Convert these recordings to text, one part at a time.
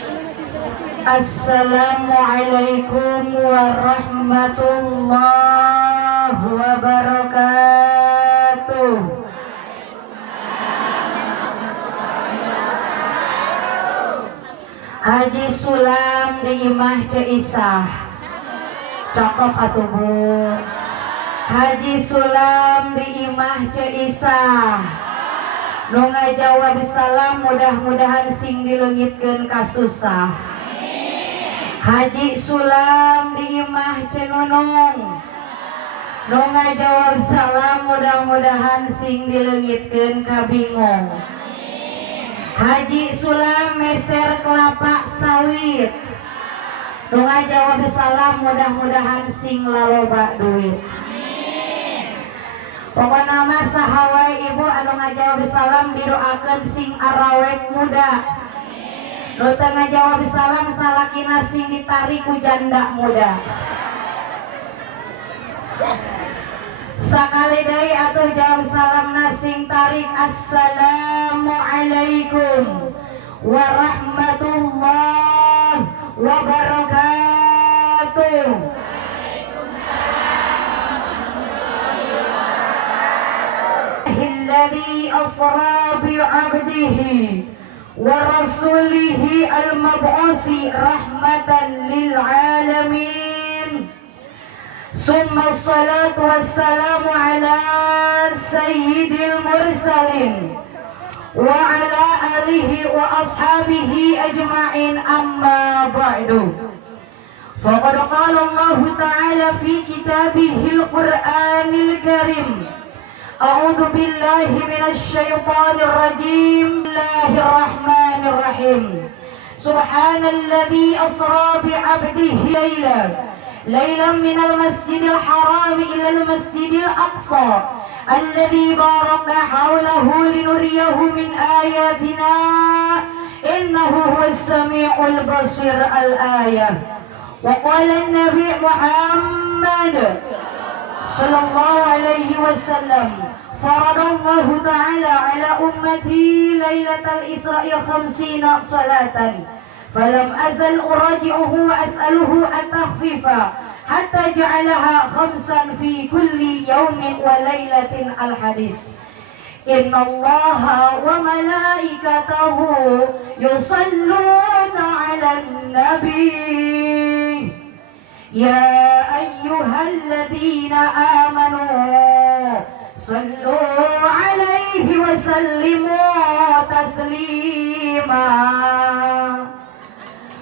Assalamualaikum warahmatullahi wabarakatuh. Haji Sulam di Imah Ceisah. Cakep atuh Bu. Haji Sulam di Imah Ceisah. Nu ngajawab salam mudah-mudahan sing dileungitkeun ka susah. Haji Sulam di Imah Cenunung. Nu ngajawab salam mudah-mudahan sing dileungitkeun ka bingung. Haji Sulam meser kelapa sawit. Nu ngajawab salam mudah-mudahan sing laloba duit. Pokokna mah saha ibu anu ngajawab salam didoakeun sing arawet muda. Nu teu ngajawab salam salakina sing ditarik ku janda muda. Sakali deui atuh jawab salamna sing tarik. Assalamualaikum warahmatullahi wabarakatuh. Alladzi asra bi 'abdihi wa rasulihi al-mab'uthi rahmatan lil 'alamin. Summa salatu wassalamu ala sayyidil mursalin wa ala alihi wa ashabihi ajma'in, amma ba'du. Faqad qala Allah ta'ala fi kitabihil Qur'anil Karim. A'udzu billahi minasy syaithanir rajim. Bismillahirrahmanirrahim. Subhanalladzi asra bi 'abdihi laylan minal masjidil haram ilal masjidil aqsa alladzi barakna hawlahu linuriyahu min ayatina innahu huwas samiul basir. Al-ayah. Wa qala an-nabi Muhammad sallallahu alaihi wasallam, faradallahu ta'ala ala ummati lailatal isra'i 50 salatan falam azal uraji'uhu wa as'aluhu an takhfifa hatta ja'alaha khamsan fi kulli yawmin wa lailatin. Al-hadis. Innallaha wa malaikatahu yusalluna 'alan nabi ya ayyuhalladzina amanu sallu 'alaihi wa sallimu taslima.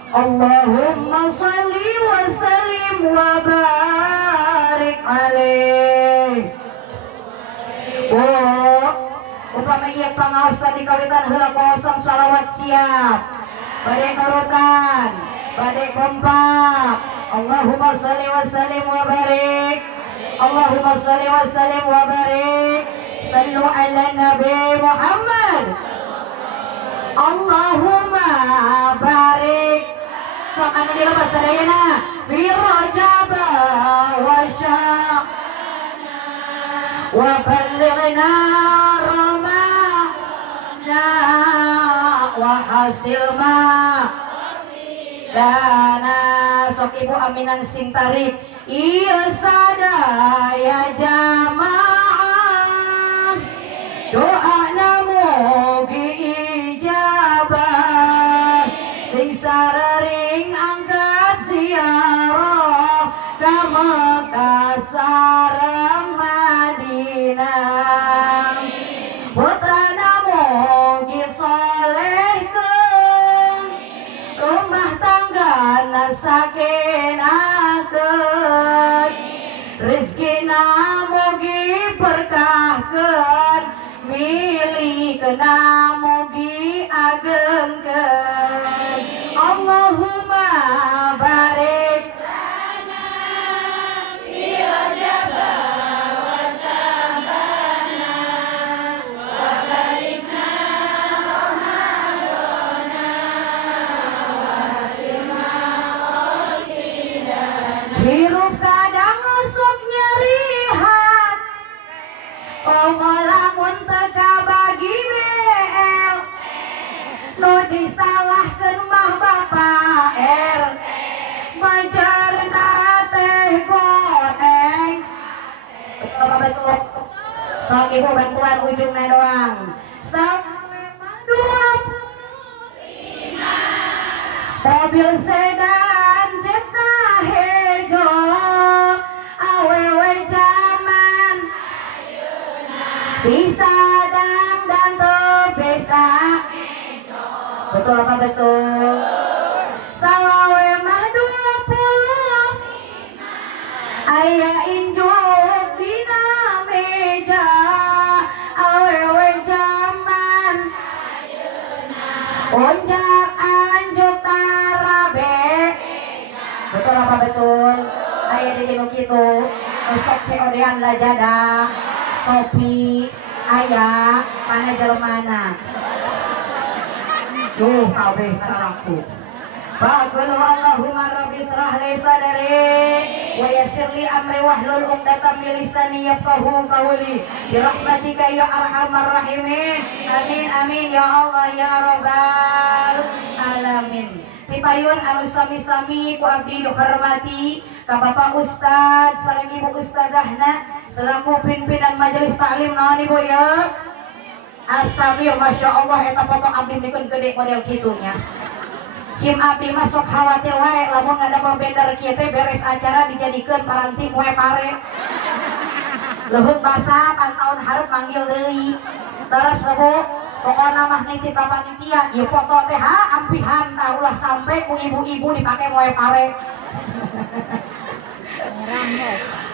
Allahumma salli wa sallim wa barik alaihi. Upama ieu pangaosan dikawitan heula kosong salawat siap. Bade nurutan, bade kompak. Allahumma salli wa sallim wa barik. Allahumma salli wa sallim wa barik. Sallu ala Nabi Muhammad. Allahumma barik. Sok anu dilepas sadayana fi Rajab wa Sya'ban wa ballighna Ramadhan wa hasil ma dana. Sok ibu aminan sing tarik. Iya sadaya jamaah doa namugi ijabah sing sararing angkat ziarah ka Mekah sareng Madinah. Putra namugi solehkeun rumah tangga sakinahkeun rezekina mugi berkahkeun milikna mugi agengkeun. Allahumma barik lana fi Rajab wa Sya'ban wa balikna Ramadana wa hasilna qasidana. Hirup kadang sok nyeri hat, lamun teu bagi BL nu disalahkeun mah bapak er majarna teh goreng. Betul apa betul? Sok ibu bantuan ujungnya doang. Sampai dua mobil sedan cipta hejo awewe zaman bisa dan bisa. Betul apa betul? Salawe mah 20 aya injuk dina meja awewe zaman onjak anjuk tarabe. Betul apa betul? Aya di dinu kitu sok ceodean lajada Sopi aya mana jelmana tuh kabeh karangku. Faqul Allahumma rabbi shrah li sadri wa yassir li amri wahlul 'uqdatam min lisani yafqahu qawli bi rahmatika ya arhamar rahimin. Amin amin ya Allah ya rabbal alamin. Pipayun anu sami-sami ku abdi nu hormati ka Bapak Ustad sareng Ibu Ustadzahna selaku pimpinan majelis taklim naon Ibu ya. Asami masya Allah eta foto abdi dikeun gede model kitunya. Sim abdi mah sok khawatir wae lamun ngadamel bender kieu teh beres acara dijadikeun paranti moe pare. Leuheung basa pantaun hareup manggil deui. Terus leuh pokona mah nitip ka panitia ieu foto teh ampihan tah ulah sampe ku ibu-ibu dipake moe pare.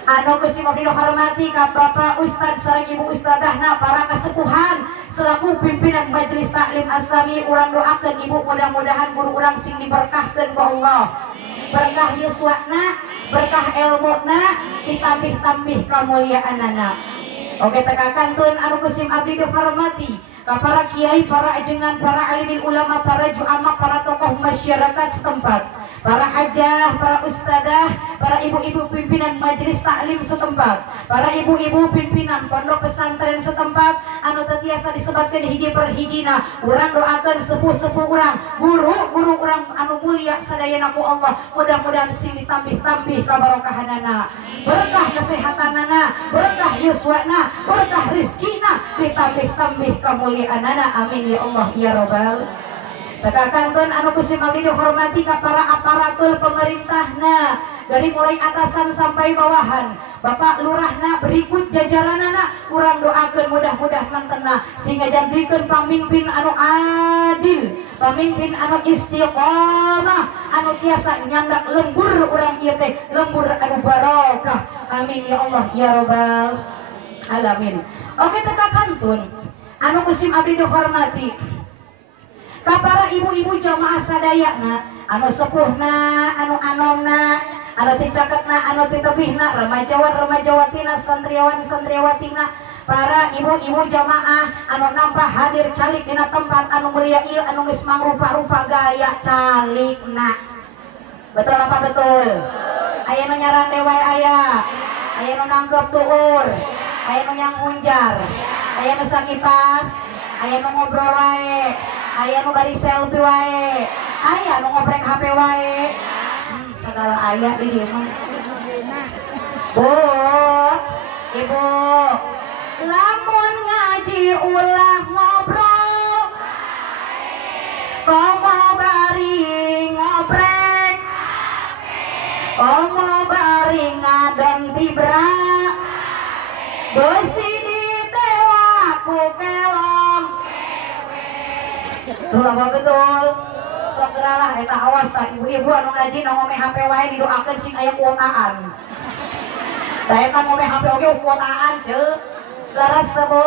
Anu kusim abdi hormati ka Bapak Ustad sareng Ibu Ustadzahna para kasepuhan selaku pimpinan majelis taklim Asami, urang doakeun ibu mudah-mudahan guru urang sing diberkahkeun ku Allah, berkah yuswana, berkah ilmuna, ditambih-tambih kamuliaanana. Oke tekakankeun anu kusim abdi hormati ka para kiai, para ajengan, para alimin ulama, para juama, para tokoh masyarakat setempat, para hajah, para ustadzah, para ibu-ibu pimpinan majelis taklim setempat, para ibu-ibu pimpinan pondok pesantren setempat anu teu disebatkeun hiji per hijina. Urang doakeun sepuh-sepuh urang, guru-guru urang anu mulia sadayana ku Allah, mudah-mudahan sing ditambih-tambih kabarokahanana, berkah kesehatanana, berkah yuswana, berkah rizkina, ditambih-tambih kamuliaanana. Amin ya Allah ya rabbal. Tekakankeun anu kusim abdi dihormati ka para aparatur pemerintahna dari mulai atasan sampai bawahan, Bapak Lurahna berikut jajaranana urang doakeun mudah-mudahan mantena sehingga jadikeun pamimpin anu adil, pamimpin anu istiqomah, anu tiasa nyandak lembur urang ieu teh lembur anu barokah. Amin ya Allah ya rabbal alamin. Oke tekakankeun anu kusim abdi dihormati ka para ibu-ibu jamaah sadayana anu sepuhna, anu anomna, anu ticaketna, anu titebihna, remajawan-remajawatina, santriawan-santriawatina, para ibu-ibu jamaah anu nampak hadir calik dina tempat anu mulia ieu anu geus mangrupa-rupa gaya calikna. Betul apa betul? Aya nu nyarande wae aya nu nanggep tuur, aya nu yang unjar, aya nu sakipas, aya nu ngobrol wae, aya nu bari selfie wae, aya nu ngoprek HP wae. Segala aya di dieu mah. Bu, Ibu, lamun ngaji ulah ngobrol, komo bari ngoprek, komo bari ngadem tibra, besi di tewaku kelong. Betul apa betul? Segeralah eta awas tak ibu-ibu anu ngaji nu ngome HP wae didoakeun sing aya kuotaan. Da eta ngome HP oge kuotaan seuh. Laras teu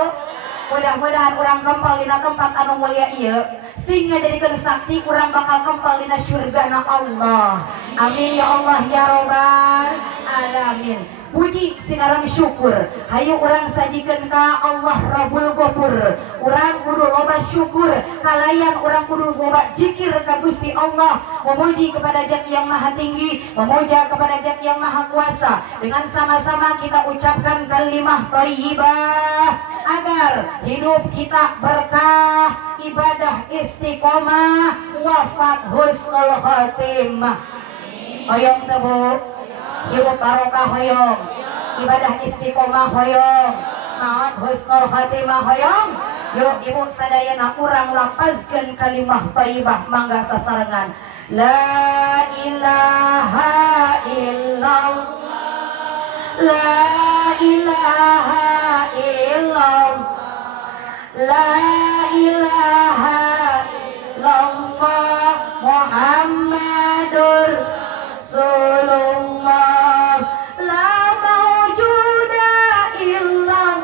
mudah-mudahan urang kempal dina tempat anu mulia ieu sing ngajadikeun saksi urang bakal kempal dina surgana Allah. Amin ya Allah ya rabbal alamin. Puji sinarang syukur hayu urang sajikeun ka Allah Rabbul Ghafur. Urang kudu loba syukur kalayan urang kudu loba zikir ka Gusti Allah, memuji kepada Zat yang Maha Tinggi, memuja kepada Zat yang Maha Kuasa. Dengan sama-sama kita ucapkan kalimah thayyibah agar hidup kita berkah, ibadah istiqomah, wafat husnul khotimah. Hoyong teu Bu, ibu barokah hoyong, ibadah istiqomah hoyong, naon husnul khotimah hoyong. Yuk ibu sadayana urang lapazkeun kalimah thayyibah mangga sasarengan. La ilaha illallah, la ilaha illallah, la ilaha illallah Muhammadur Rasulullah. La mawjuda illallah,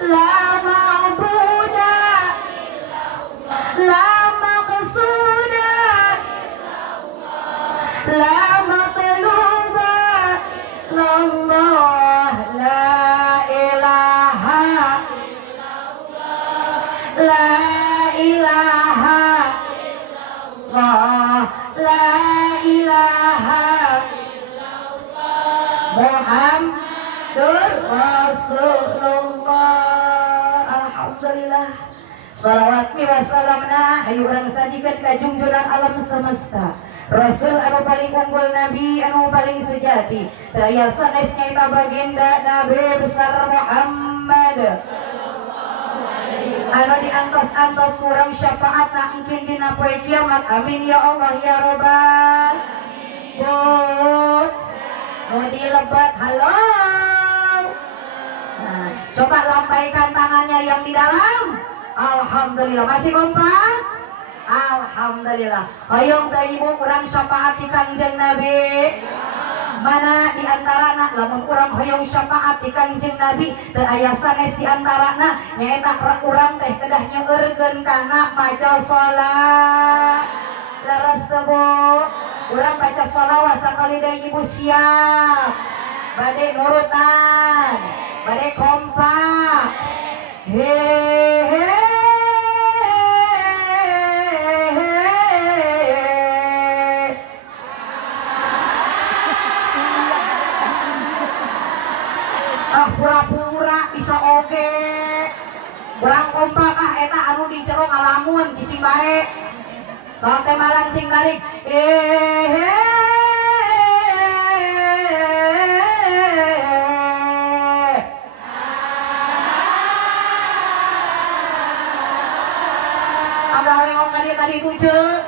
la ma'buda, la maqsuda, la matluba, Allah, la ilaha, la ilaha, Allah, la ilaha, Muhammadur Rasulullah. Alhamdulillah. Salawat wa salamna hayu urang sadikeun ka junjungan alam semesta. Rasul anu paling unggul, Nabi anu paling sejati. Daya sanes nyaita baginda Nabi besar Muhammad. Anu diantos-antos kurang syafaatna engkeun dina poe kiamat. Amin ya Allah ya Rabbal. Mau dilebat, halo. Nah, coba lambaikan tangannya yang di dalam. Alhamdulillah, masih kompak? Alhamdulillah. Hoyong dari ibu kurang syafaat di Kangjeng Nabi. Mana di antarana lamun urang hoyong syafaat di Kangjeng Nabi teu aya sanes di antarana nyaeta urang teh kedah nyeurkeun kana maca salat. Leres teu Bu? Urang baca sholawat sakali deui ibu siap. Bade nurutan, bade kompak. He. Ah pura-pura bisa oge. Urang kompak eta anu di jero ngalamun cicing bae. Sok teh malang sing tarik. Agak orang tadi tuju.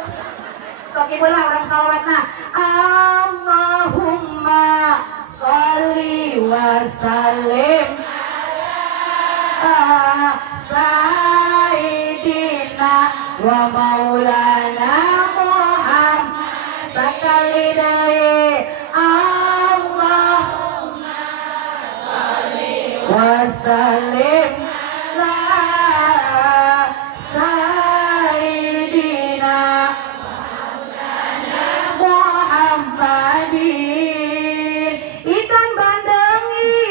Sok ibu lah orang salawatna. Allahumma sholli wa sallim ala sayyidina wa maulana Muhammad. Sekali deui Allahumma sholli wa sallim ala sayyidina Muhammadin. Ikan bandeng,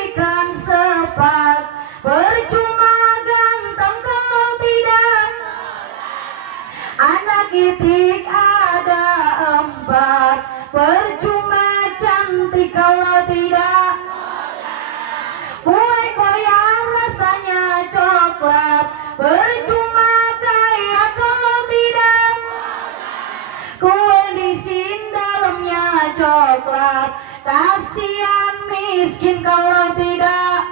ikan sepat, percuma ganteng kalau tidak. Anak itik ada 4, percuma cantik kalau tidak. Kue koyak rasanya coklat, percuma kaya kalau tidak. Kue disin dalamnya coklat, kasihan miskin kalau tidak.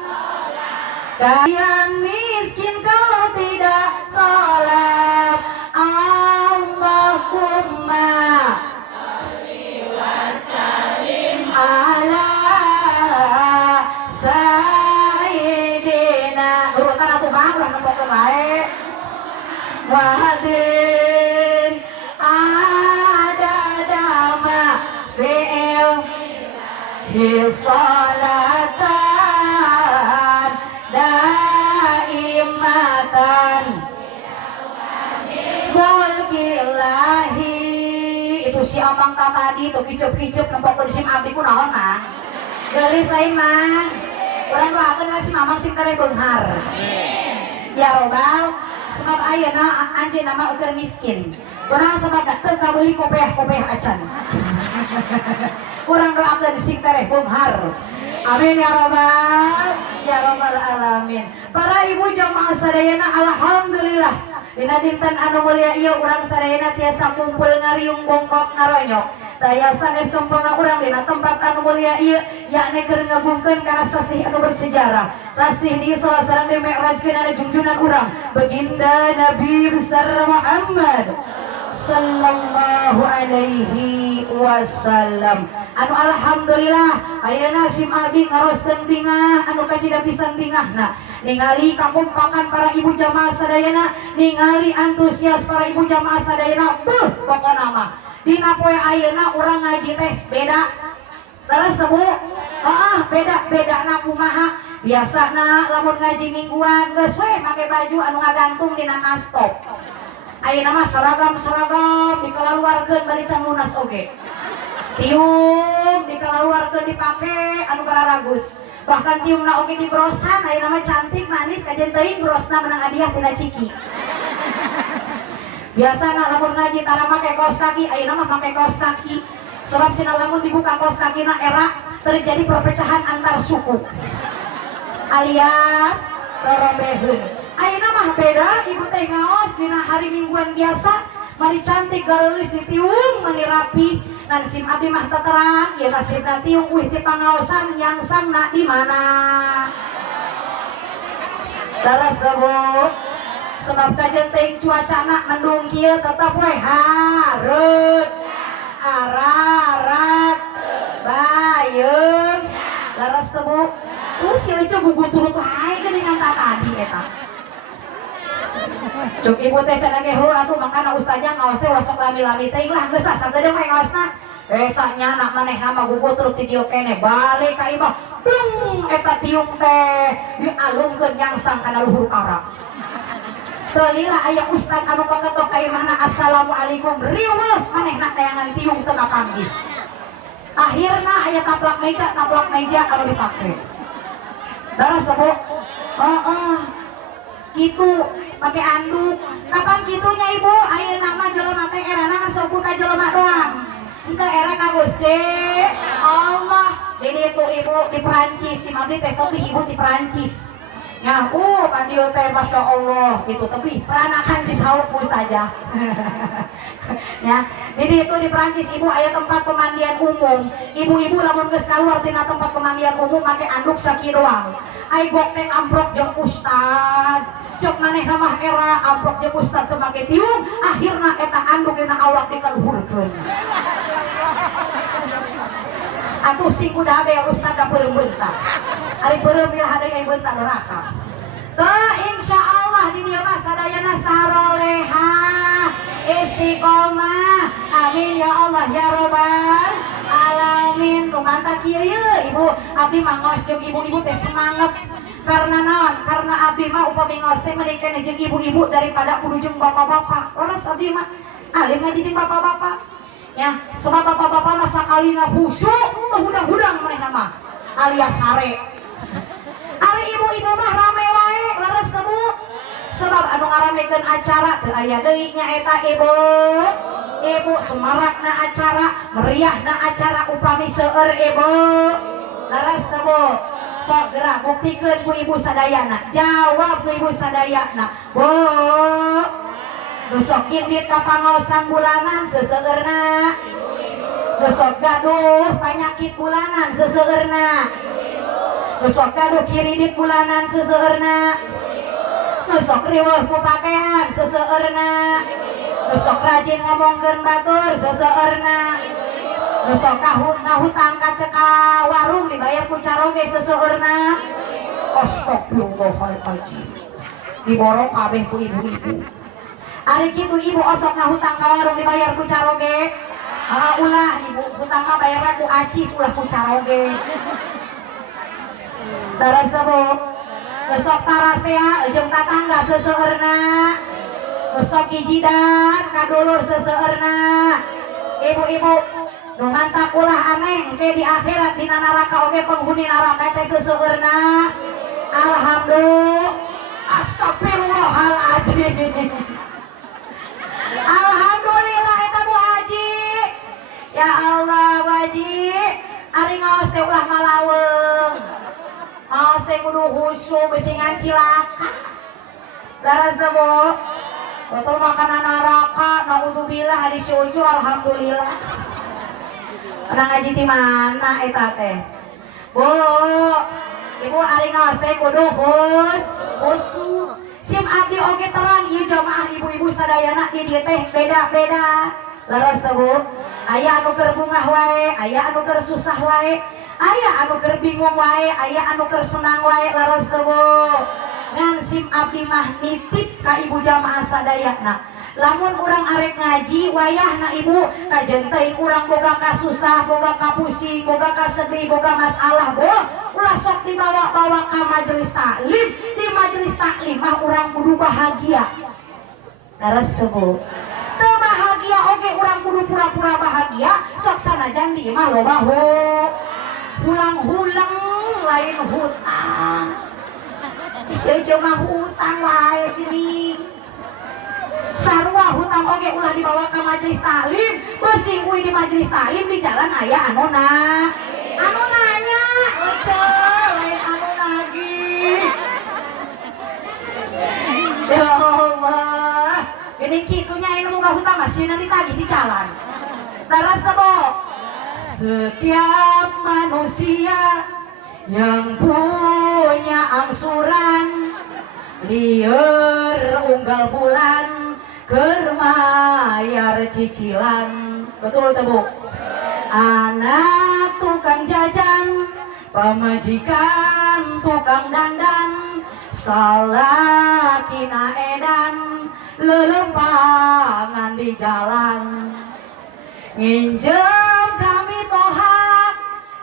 Kasihan miskin kalau tidak sholat. Allahumma sholli wa sallim ala sayyidina. Urutan aku bangga nembok kemae. Wahadin ada dama fi'il hisolatan daimatan mulkilahi. Itu si amang tadi tuh kicep-kicep nempok ke disim abdi ku naon mah gelis lain mah urang doakeun si mamang sing tere beunghar ya Robbal. Sebab ayeuna anjeunna mah keur miskin, urang sebab teu kabeuli kopeh-kopeh acan. Urang doakeun sing tere beunghar. Amin ya Rabbal alamin. Para ibu jamaah sadayana, alhamdulillah Dina dinten anu mulia ieu urang sadayana tiasa kumpul ngariung bongkok ngaronyok. Daya sanes sempurna urang dina tempat anu mulia ieu yakni keur ngagungkeun kana sasih anu bersejarah. Sasih di salah sareng di mi'rajkeun anu junjunan urang baginda Nabi besar Muhammad sallallahu alaihi wasallam. Anu alhamdulillah ayeuna sim abi ngaroskeun bingah anu kajida pisan bingahna. Ningali kakompakan para ibu jamaah sadayana, ningali antusias para ibu jamaah sadayana, pokona mah dina poe ayeuna urang ngaji teh beda. Terus sebu, beda kumaha. Biasana lamun ngaji mingguan geus we make baju anu ngagantung dina kastop. Ayeuna mah seragam dikeluarkeun bari can lunas oge. Tiung dikeluarkeun dipake anu kararagus. Bahkan tiungna oge dibrosan ayeuna mah cantik manis kajen teuing brosna menang hadiah tina ciki. Biasana lamun ngaji tara make kaos kaki ayeuna mah make kaos kaki. Sebab cenah lamun dibuka kaos kakina era terjadi perpecahan antar suku. Alias terombeheun. Ayeuna mah beda ibu teh ngaos dina hari mingguan biasa mari cantik gareulis ditiung mani rapi ngan sim abdi mah teu terang ieu nasibna tiung ti pangaosan yang sangna di mana. Daras sebut sebab kajen teuing cuacana mendung kieu tetep we hareut ararat bayeung. Daras sebut si Ece gugu turut wae geuningan tadi eta. Cuk ibu teh cenah ge heuh atuh mangkana ustazah ngaos teh wasok lami-lami teuing lah geus sagede we ngaosna. Esa nyana manehna mah gugu turut ti dieu keneh balik ka imah. Plung eta tiung teh dialungkeun nyangsang kana luhur ara. Teu lila aya ustaz anu kagetok ka imahna assalamualaikum riweuh manehna tayangan tiung teu kapanggih. Akhirna aya taplak meja anu dipake. Daras sebut gitu pakai anduk. Kapan gitunya ibu? Ayeuna mah jelema teh erana kan sok ka jelema doang. Henteu era ka Gusti Allah. Jadi itu ibu di Perancis, si Mabdi teh ibu di Perancis. Ya, kan dieu teh Masya Allah gitu, tapi peranakan di sauku saja. Ya, jadi itu di Perancis ibu aya tempat pemandian umum. Ibu-ibu lamun geus kaluar tina tempat pemandian umum make anduk sakieu doang. Ai gok teh amprok jeung ustad. Cek manehna mah era amprok jeung ustad teu make tiung, akhirna eta anduk dina awak dikaluhurkeun. Atuh si kuda be ustad da peureum beuntak. Ari peureum ieu hadaya beuntak neraka. Teu insyaallah di dieu mah sadayana saroleha istiqomah. Amin ya Allah ya robbal alamin. Kumanta kieu ibu abdi mah ngaos jeung ibu-ibu teh semangat. Karena naon? Karena abdi mah upami ngaos teh mending keneh jeung ibu-ibu daripada kudu jeung bapak-bapak. Oras abdi mah alim ngaji jeung bapak-bapak. Ya, sebab bapak-bapak mah sakalina khusyuk hudang-hudang manehna mah alias sare. Ari ibu-ibu mah rame wae leres sebut. Sebab anu ngaramekeun acara teu aya deui nya eta ibu. Ibu semarakna acara, meriahna acara upami seueur ibu. Leres sebut. Sok gerak buktikeun ku ibu sadayana. Jawab ku ibu sadayana. Bu, sok indit ka pangaosan bulanan seseueurna. Sok gaduh panyakit bulanan seseueurna. Sok gaduh kiridit bulanan seseueurna. Sok riweuh ku pakean seseueurna. Sok rajin ngomongkeun batur seseueurna. Sok kahutang ka ceka warung dibayar ku caroge seseueurna. Astagfirullahaladzim. Diborong kabeh ku ibu-ibu. Ari kitu ibu osok ngahutang ka warung dibayar ku caroge. Ulah ibu hutang mah bayarna ku acis ulah ku caroge. Daras sebut sok tarasea jeung tatangga seseueurna. Sok ijidan ka dulur seseueurna. Ibu-ibu nu mantak ulah aneh ke di akhirat dina neraka oge penghuni neraka teh seseueurna. Alhamdulillah. Astagfirullahaladzim. Alhamdulillah eta Bu Haji. Ya Allah Bu Haji, ari ngaos teh ulah malaweung. Ngaos teh kudu khusyuk beusi ngan cilaka. Daras sebut betul makanan neraka naudzubillah hari syuju alhamdulillah. Pernah ngaji di mana eta teh? Bu, ibu ari ngaos teh kudu khusus. Sim abdi oge terang ieu jamaah ibu-ibu sadayana di dieu teh beda-beda. Leres Bu, aya anu keur bungah wae, aya anu keur susah wae, aya anu keur bingung wae, aya anu keur senang wae. Leres Bu. Ngan sim abdi mah nitip ka ibu jamaah sadayana. Lamun urang arek ngaji wayahna ibu kajenteng urang boga kasusah, boga kapusing, boga kasedih, boga masalah Bu, ulah sok dibawa-bawa ka majelis taklim. Di majelis taklim mah urang kudu bahagia. Terus Bu, teu bahagia oge urang kudu pura-pura bahagia. Sok sanajan di imah loba hulang-hulang lain hutang. Ieu cuma hutang wae gini. Sarua hutang oge ulah dibawa ke majelis taklim. Besing uy di majelis taklim di jalan aya anu nanya lain anu lagi. Ya Allah, ini kitunya ini muka hutang masih nanti tadi di jalan. Terus Bu, setiap manusia yang punya angsuran lieur unggal bulan kermayar cicilan. Betul tuh Bu? Anak tukang jajan, pamajikan tukang dandan, salakina edan lelempangan di jalan. Nginjem kami tohak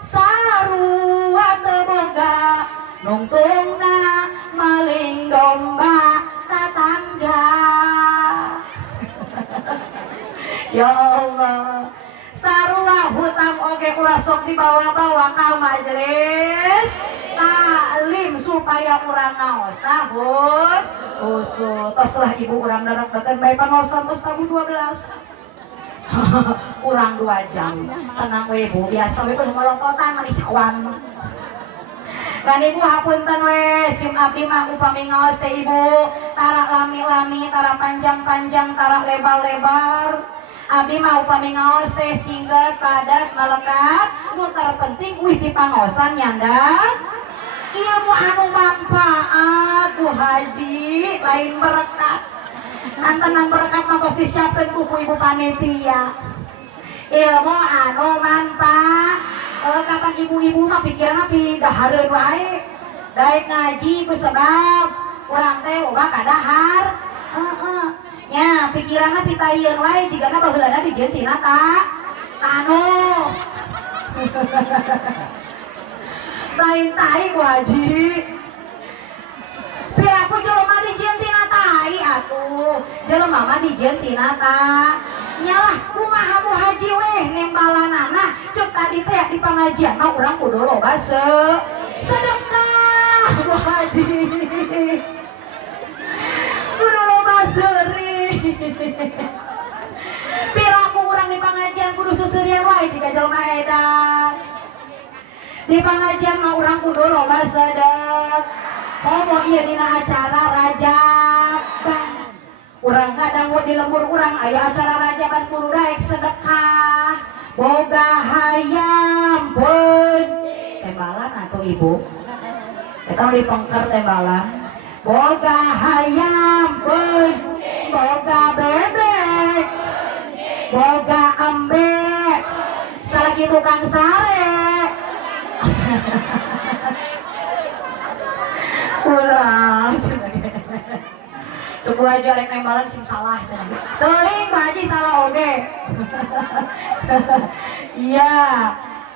sarua teu boga, nungtungna maling domba tatangga. Ya Allah, sarua hutang oge ulah sok dibawa-bawa ka majelis taklim supaya urang ngaos tahus usut. Toslah ibu urang darak-dakan bae panosan tos tabu 12. Urang 2 jam. Tenang we Bu, biasa we kudu melototan mani sawan. Kan ibu hapunten we, sim abdi mah upami ngaos teh ibu tara lami-lami, tara panjang-panjang, tara lebar-lebar. Abdi mah upami ngaos teh singget, padat, melekat. Nu terpenting wih di pangosan nyandak ilmu anu manfaat Bu Haji, lain berkat. Nantenan berkat mah tos disiapkeun ku ibu panitia. Ilmu anu manfaat. Kalau kapan ibu-ibu mah pikiranna pidahareun wae. Daek ngaji ku sebab urang teh loba kadahar. Nya pikiranna pitahieun wae jigana baheulana dijieun tina tanu. Tai-tai Bu Haji. Piraku jelema dijieun tina tai atuh. Jelema mah dijieun tina nyalah kumaha Bu Haji weh nembalanana cek tadi teh di pengajian mah urang kudu loba sedekah Bu Haji. Kudu loba seuri. Piraku urang di pengajian kudu suseureun wae jika jelema edan. Di pengajian mah urang kudu loba sedekah. Komo ieu dina acara Rajaban. Urang ngadangu di lembur urang aya acara Rajaban kudu daek sedekah. Boga hayam pun tembalan atau ibu kita di pengker tembalan. Boga hayam pun boga bebek boga embek salaki tukang sare. Ulah tunggu aja rek nembalan sing salah teuing Pak Haji salah oge. Iya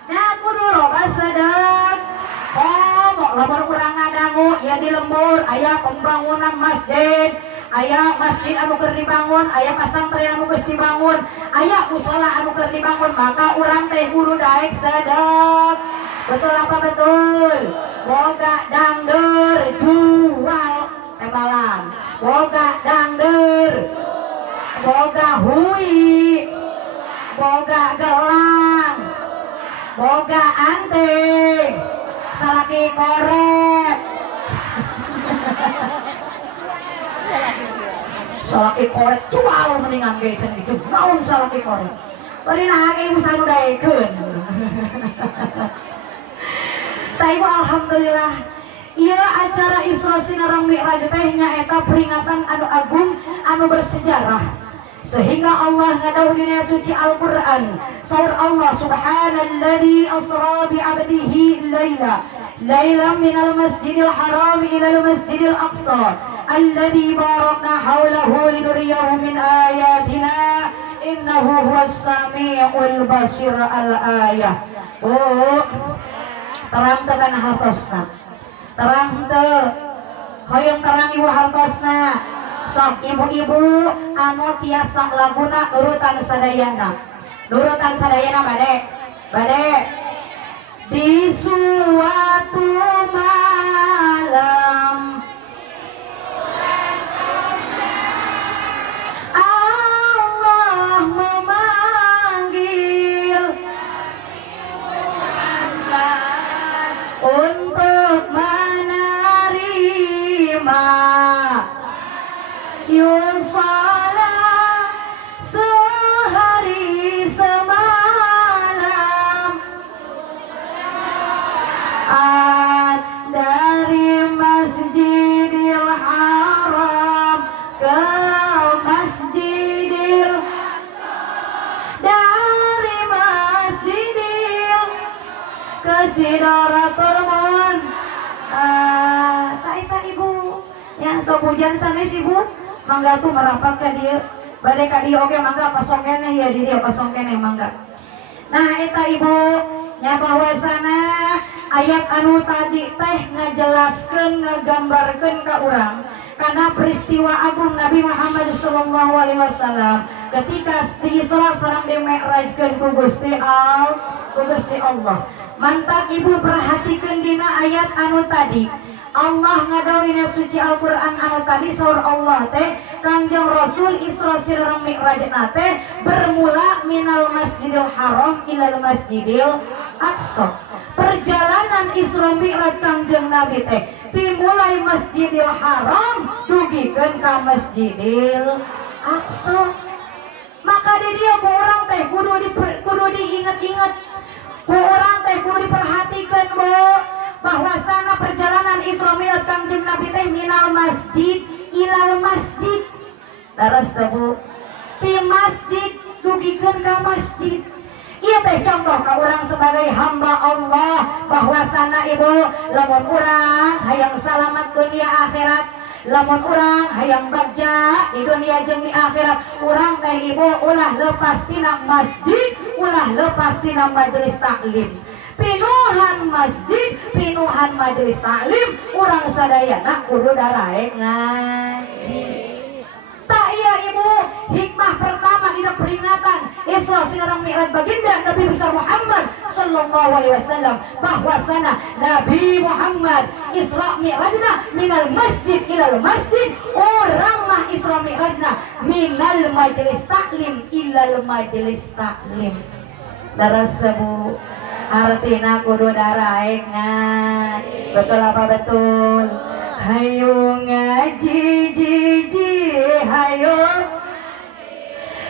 nah kudu loba sedek. Oh mau lamun urang ngadangu ya di lembur aya pembangunan masjid, aya masjid anu keur dibangun, aya pesantren anu geus dibangun, aya mushola anu keur dibangun, maka urang teh kudu daek sedek. Betul apa betul? Boga dangder jual tembalan, boga dangder, boga hui, boga gelang, boga anting, salaki korek. salaki korek cual mendingan ge cenah gitu naon salaki korek bari nah ge ibu sanu daekeun Taibu alhamdulillah ieu acara Isra Sinarang Mi'raj teh nyaeta peringatan anu agung anu bersejarah sehingga Allah ngadawuh dina suci Al-Qur'an saur Allah subhanalladzi asra bi 'abdihi lailan minal masjidil haram ilal masjidil aqsa alladzi barakna haulahu linuriyahu min ayatina innahu huwas samiul basir al-ayah. Oh terang tekan hartosna terang teu hoyong terang ibu hartosna sok ibu-ibu anu tiasa laguna nurutan sadayana bade di suatu malam Allah memanggil untuk menerima yusala sehari semalam dari Masjidil Haram ke Masjidil dari Masjidil ke Sidratul Muntaha. Taita ibu yang sok hujan sanes ibu mangga tuh merapat ka dieu bade ka dieu oge mangga kosong keneh ya di dieu kosong keneh mangga. Nah eta ibu nya bahwasana ayat anu tadi teh ngajelaskeun ngagambarkeun ka urang karena peristiwa agung Nabi Muhammad sallallahu alaihi wasallam ketika Isra sareng dimi'rajkeun ku Gusti Allah. Mantap ibu perhatikan dina ayat anu tadi Allah ngadawina suci Al-Quran anu tadi saur Allah teh Kangjeng Rasul Isra Sirang Mi'rajna teh bermula minal Masjidil Haram ilal Masjidil Aqsa. Perjalanan Isra Mi'raj Kangjeng Nabi teh dimulai Masjidil Haram dugikeun ka Masjidil Aqsa. Maka di dia ku urang teh kudu diingat-ingat, ku urang teh kudu diperhatikan bahwasana perjalanan Isra Mi'raj Kangjeng Nabi teh minal masjid ilal masjid. Daras bu ti masjid dugikeun ka masjid. Ieu teh contoh ka urang sebagai hamba Allah bahwasana ibu lamun urang hayang salamat dunia akhirat, lamun urang hayang bagja di dunia jeung di akhirat, urang teh ibu ulah lepas tina masjid, ulah lepas tina majelis taklim. Pinuhan masjid, pinuhan majelis taklim, urang sadayana kudu daraek ngaji. Tak iya ibu, hikmah pertama dina peringatan Isra Sinarang Mi'raj baginda Nabi besar Muhammad sallallahu alaihi wasallam bahwasana Nabi Muhammad Isra Mi'rajna minal masjid ilal masjid, orang mah Isra Mi'rajna minal majelis taklim ilal majelis taklim. Darasa bu artina kudu daraek ngaji. Betul apa betul? Hayu ngaji jiji hayu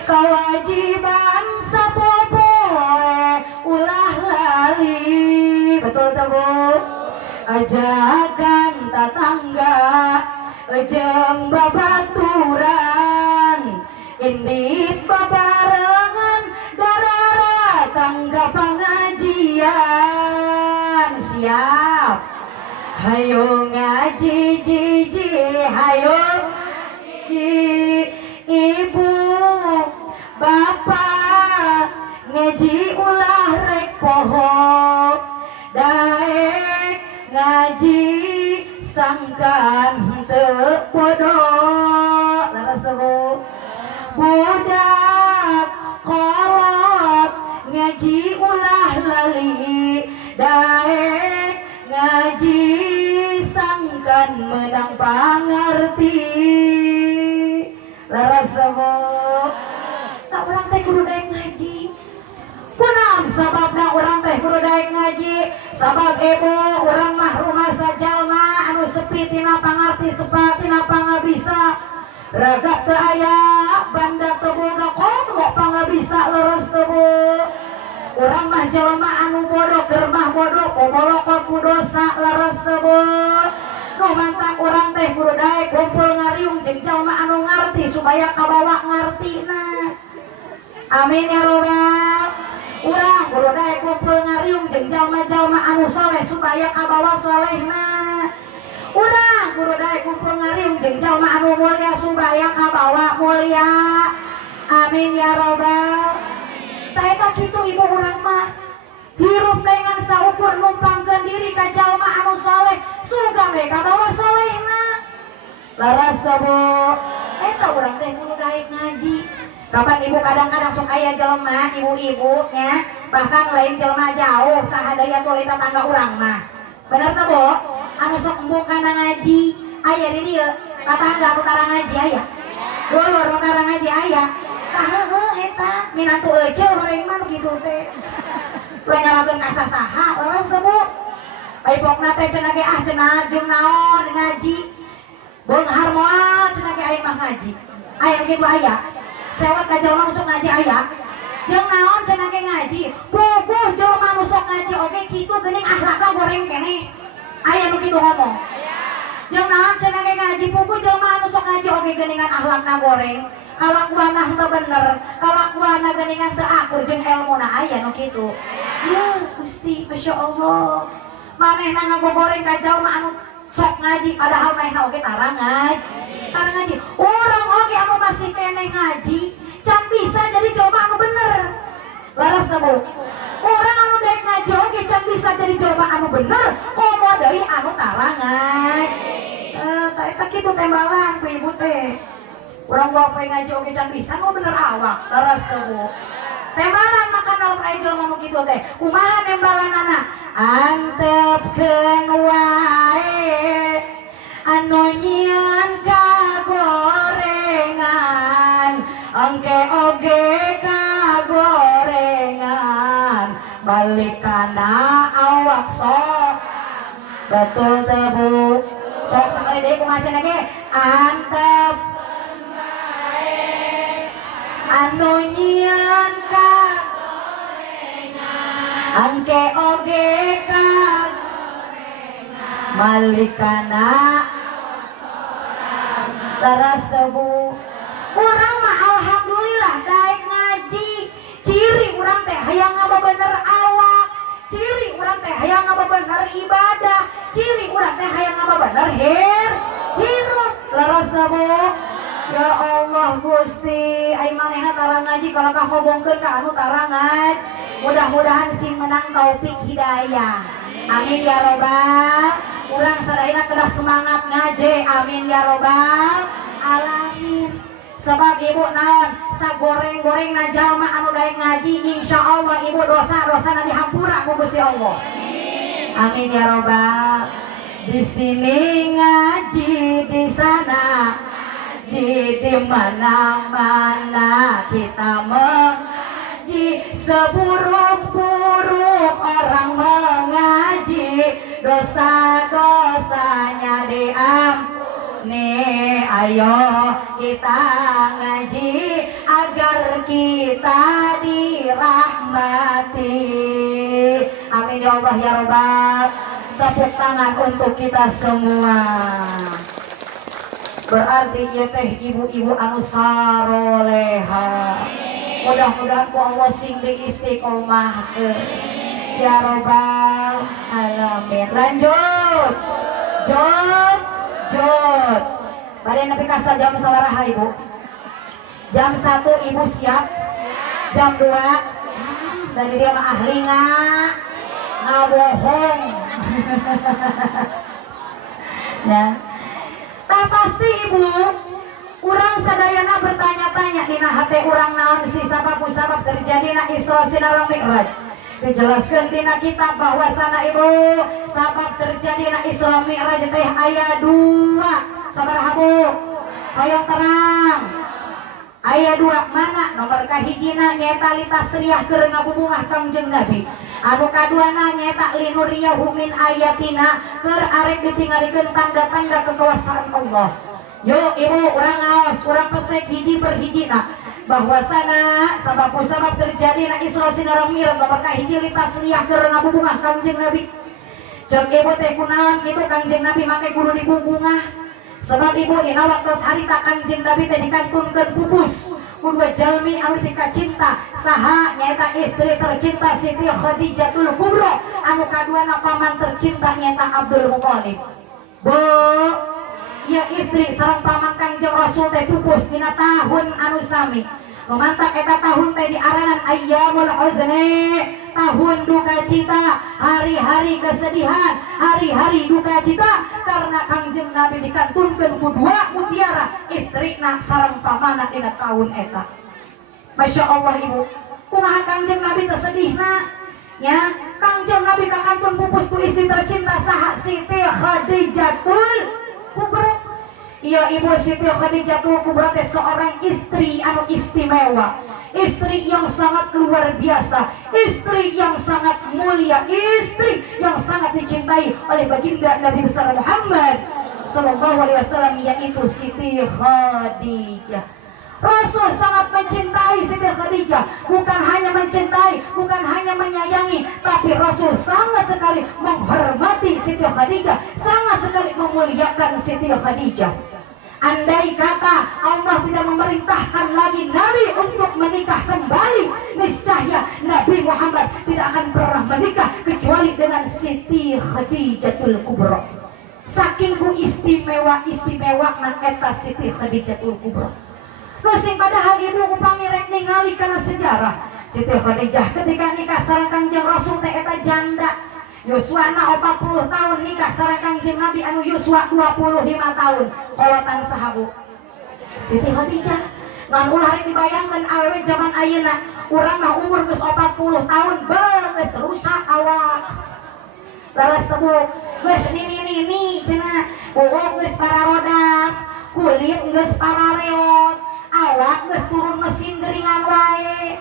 kewajiban sapopoe ulah lali. Betul tak bu? Ajakan tetangga jeung babaturan indit babarengan darara tangga pengajian. Siap. Hayo ngaji jiji hayo ngaji ibu bapak ngaji ulah rek poho daek ngaji sangkan teu podo. Laras seru budak kolot ngaji ulah lali daek ngaji sangkan menang pangerti. Laras seru tak urang teh kudu daek ngaji. Kunaon sababna urang teh kudu daek ngaji? Sabab ibu urang mah rumah sajalma anu sepi tina pangarti sepa tina pangabisa. Braga teu aya banda teu boga komo pangabisa leres teu bu. Urang mah jelema anu bodoh keur mah bodoh pobolokot ku dosa leres teu bu. Nu mantap urang teh kudu daek kumpul ngariung jeung jalma anu ngarti supaya kabawa ngartina. Amin ya robbal. Urang kudu daek kumpul ngariung jeung jalma-jalma anu soleh supaya kabawa solehna. Urang kudu daek kumpul ngariung jeung jalma anu mulia supaya kabawa mulia. Amin ya robbal. Taeta kitu ibu urang mah hirup dengan saukur numpangkeun diri ka jalma anu soleh suga we kabawa solehna. Laras bu eta urang teh kudu daek ngaji. Kapan ibu kadang-kadang sok aya jelema ibu-ibu nya bahkan lain jelema jauh sahadaya tuluy tetangga urang mah. Bener teh bu? Anu sok embung kana ngaji aya di dieu tetangga utara ngaji aya. Dulur utara ngaji aya. Tah heuh eta minantu euceul horeng mah kitu teh. Lain ngalakeun kasasaha leres teh bu. Ai pokna teh cenah ge cenah jeung naon ngaji. Beunghar moal cenah ge aing mah ngaji. Aya kitu aya. Sewat ka jalma sok ngaji aya. Jeung naon cenah ge ngaji. Puguh jalma nu sok ngaji oge kitu geuning akhlakna goreng keneh. Aya nu kitu ngomong. Jeung naon cenah ge ngaji puguh jalma anu sok ngaji oge geuningan akhlakna goreng. Kalakuanna teu bener, kalakuanna geuningan teu akur jeung elmuna aya nu kitu. Ya Gusti, masyaallah. Manehna ngagogoreng ka jalma anu sok ngaji padahal manehna oge tara ngaji. Urang oge anu masih keneh ngaji, can bisa jadi jalma anu bener. Laras bu. Urang anu daek ngaji oge can bisa jadi jalma anu bener, komo deui anu tara ngaji. Eta kitu tembalan ku ibu teh. Urang bawa ngaji oge can bisa nu bener awak. Laras bu. Tembalan makan dalam aya jalma nu kitu teh. Kumaha tembalanana? Antepkeun wae anu nyieun kagorengan engke oge kagorengan balik kana awak sok. Betul teh bu. Sok sakali deui kumaha cenah ge? Antep anu nyieun kagorengan engke oge kagorengan balik kana laras bu. Urang mah alhamdulillah daek ngaji. Ciri urang teh hayang ngababener awak, ciri urang teh hayang ngababener ibadah, ciri urang teh hayang ngababener hirup. Laras bu. Ya Allah Gusti, ai manehna tara ngaji kalau kahobongkeun ka anu tara ngaji. Mudah-mudahan sing menang taufik hidayah. Amin ya robbal. Urang sadayana kedah semangat ngaji. Amin ya robbal alamin. Sebab ibu naon sagoreng-goreng na jalma anu daek ngaji insyaallah ibu dosa-dosana dihampura ku Gusti Allah. Amin ya robbal. Di sini ngaji, di sana ngaji, di mana-mana kita mengaji. Seburuk-buruk orang mengaji, dosa-dosanya diampuni. Ayo kita ngaji agar kita dirahmati. Amin ya Allah ya Rabbal. Tepuk tangan untuk kita semua. Berarti ieu teh ibu-ibu anu saroleha. Mudah-mudahan ku Allah sing diistiqomahkeun. Ya Rabbal alamin. Lanjut. Jod. Bade nepi ka jam sabaraha ibu? Jam 1 ibu siap. Jam 2 dari dia mah ahli ngabohong. Nah, tak pasti ibu. Urang sadayana bertanya-tanya dina hate urang naon si sabab terjadina Isra Sinarang Mi'raj. Dijelaskeun dina kitab bahwasana ibu sabab terjadina Isra Mi'raj teh aya 2. Sabaraha bu? Hoyong terang. Aya 2 mana? Nomor kahijina nyaeta litasriyah keur ngabubungah Kangjeng Nabi. Anu kaduana nyaeta linuriyahu min ayatina keur arek ditingalikeun tanda-tanda kekuasaan Allah. Yuk ibu orang ngaos, orang pesek hiji per hiji nah bahwasana sabab terjadi na Isra Sinarang Mi'raj berkah hiji litas liah keur ngabubungah Kangjeng Nabi. Cek ibu teh kunaon kitu Kangjeng Nabi make kudu dibungkungah. Sebab ibu dina waktu harita Kangjeng Nabi teh dikantunkeun pupus kudu jalmi anu dikacinta saha nyaeta istri tercinta Siti Khadijatul Kubra anu kaduana paman tercinta nyaeta Abdul Muthalib. Bu ya istri sareng paman Kangjeng Rasul teh pupus dina tahun anu sami. Lumantak eta tahun teh diaranan Ayyamul Huzni, tahun duka cita, hari-hari kesedihan, hari-hari duka cita karena Kangjeng Nabi dikantunkeun ku dua mutiara istrina sareng pamanna dina tahun eta. Masya Allah ibu, kumaha Kangjeng Nabi teu sedihna nya Kangjeng Nabi kakantun pupus ku istri tercinta saha Siti Khadijatul Kubra. Iya ibu Siti Khadijatul Kubra teh seorang istri anu istimewa, istri yang sangat luar biasa, istri yang sangat mulia, istri yang sangat dicintai oleh baginda Nabi besar Muhammad sallallahu alaihi wasallam, yaitu Siti Khadijah. Rasul sangat mencintai Siti Khadijah, bukan hanya mencintai, bukan hanya menyayangi, tapi Rasul sangat sekali menghormati Siti Khadijah, sangat sekali memuliakan Siti Khadijah. Andai kata Allah tidak memerintahkan lagi Nabi untuk menikah kembali, niscaya Nabi Muhammad tidak akan pernah menikah kecuali dengan Siti Khadijatul Kubra. Saking ku istimewa nan eta Siti Khadijatul Kubra. Terus padahal ibu upami rek ningali kana sejarah Siti Khadijah ketika nikah sareng Kangjeng Rasul teh eta janda. Yuswana 40 tahun nikah sareng Kangjeng Nabi anu Yuswa 25 tahun. Kolotan sahabu Siti Khadijah. Ngan ulah rek dibayangkeun awewe zaman ayeuna, urang mah umur geus 40 tahun geus rusak awak. Laras tebuk geus nini cenah, uwuk geus pararodas, kulit geus parareot. Awak geus turun mesin geringan wae.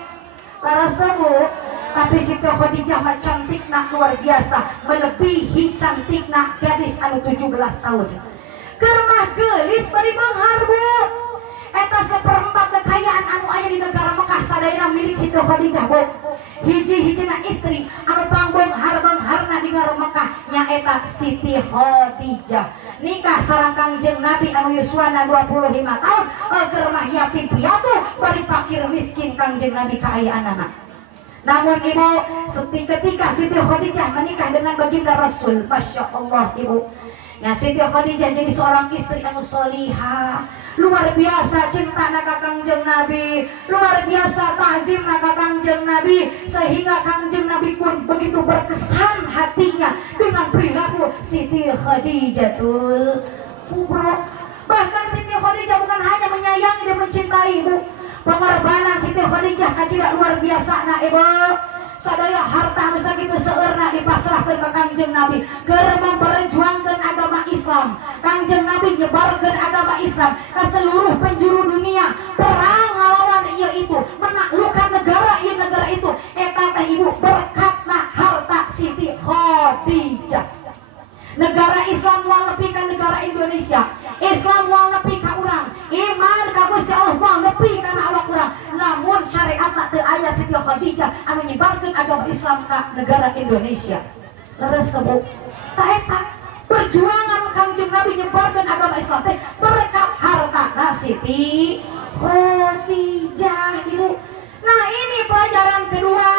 Laras tebuk, tapi Siti Khadijah mah cantikna luar biasa, melebihi cantikna gadis anu 17 tahun. Keur mah geulis bari beunghar Bu. Eta seperempat kekayaan anu aya di negara Mekah sadayana milik Siti Khadijah Bu. Hiji-hijina istri anu pangbeunghar-beungharna di negara Mekah nyaeta Siti Khadijah. Nikah sareng Kangjeng Nabi anu yuswana 25 tahun, keur mah yatim piatu bari fakir miskin Kangjeng Nabi kaayaanana. Namun ibu, ketika Siti Khadijah menikah dengan baginda Rasul, Masya Allah ibu, ya Siti Khadijah jadi seorang istri anu solihah, luar biasa cinta ka Kangjeng Nabi, luar biasa ta'zim ka Kangjeng Nabi, sehingga Kangjeng Nabi pun begitu berkesan hatinya dengan perilaku Siti Khadijatul Kubra. Bahkan Siti Khadijah bukan hanya menyayangi dan mencintai ibu, pengorbanan Siti Khadijah kacida luar biasa na ibu. Sadaya harta anu sakitu seueurna dipasrahkeun ka Kangjeng Nabi keur memperjuangkeun agama Islam. Kangjeng Nabi nyebarkeun agama Islam ke seluruh penjuru dunia, perang ngalawan ieu itu, menaklukkan negara itu. Eta teh ibu berkatna harta Siti Khadijah. Negara Islam moal nepi ka negara Indonesia, Islam moal nepi ka urang, iman ka Gusti Allah moal nepi kana awak urang. Lamun syariat teu aya Siti Khadijah anu nyebarkeun agama Islam ka negara Indonesia. Leres teu ta eta perjuangan Kangjeng Nabi nyebarkeun agama Islam teh berkat hartana Siti Khadijah ibu. Nah ini pelajaran kedua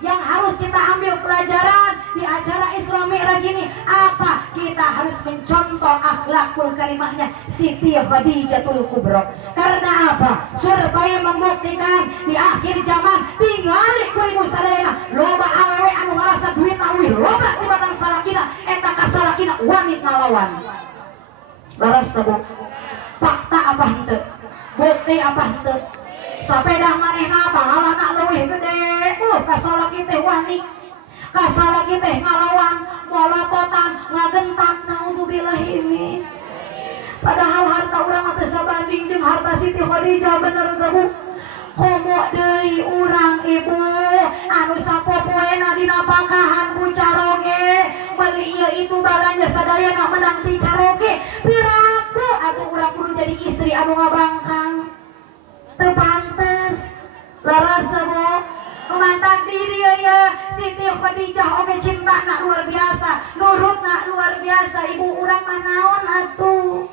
yang harus kita ambil pelajaran di acara Isra Mi'raj ini. Apa? Kita harus mencontoh akhlakul karimahnya Siti Khadijatul Kubra. Karena apa? Supaya membuktikan di akhir zaman tingali ku ibu sadayana loba awewe anu ngarasa duit awih loba di batang salakina, eta kasalakina wani ngalawan. Laras tebuk. Fakta apa henteu? Bukti apa henteu? Sapeda manehna pahalana leuwih gede. Kasalaki teh wani, kasalaki teh ngalawan, molototan, ngagentak, naudzubillah ini. Padahal harta urang teh sabanding jeung harta Siti Khadijah bener teh Bu. Komo deui urang ibu anu sapopoena dina pakahan ku caroge, meuli ieu itu balanja sadayana menang ti caroge. Piraku atuh urang kudu jadi istri anu ngabangkang teu pantes laras bu memantak diri ya Siti Khadijah oge cinta nak luar biasa nurut nak luar biasa ibu urang mah naon atuh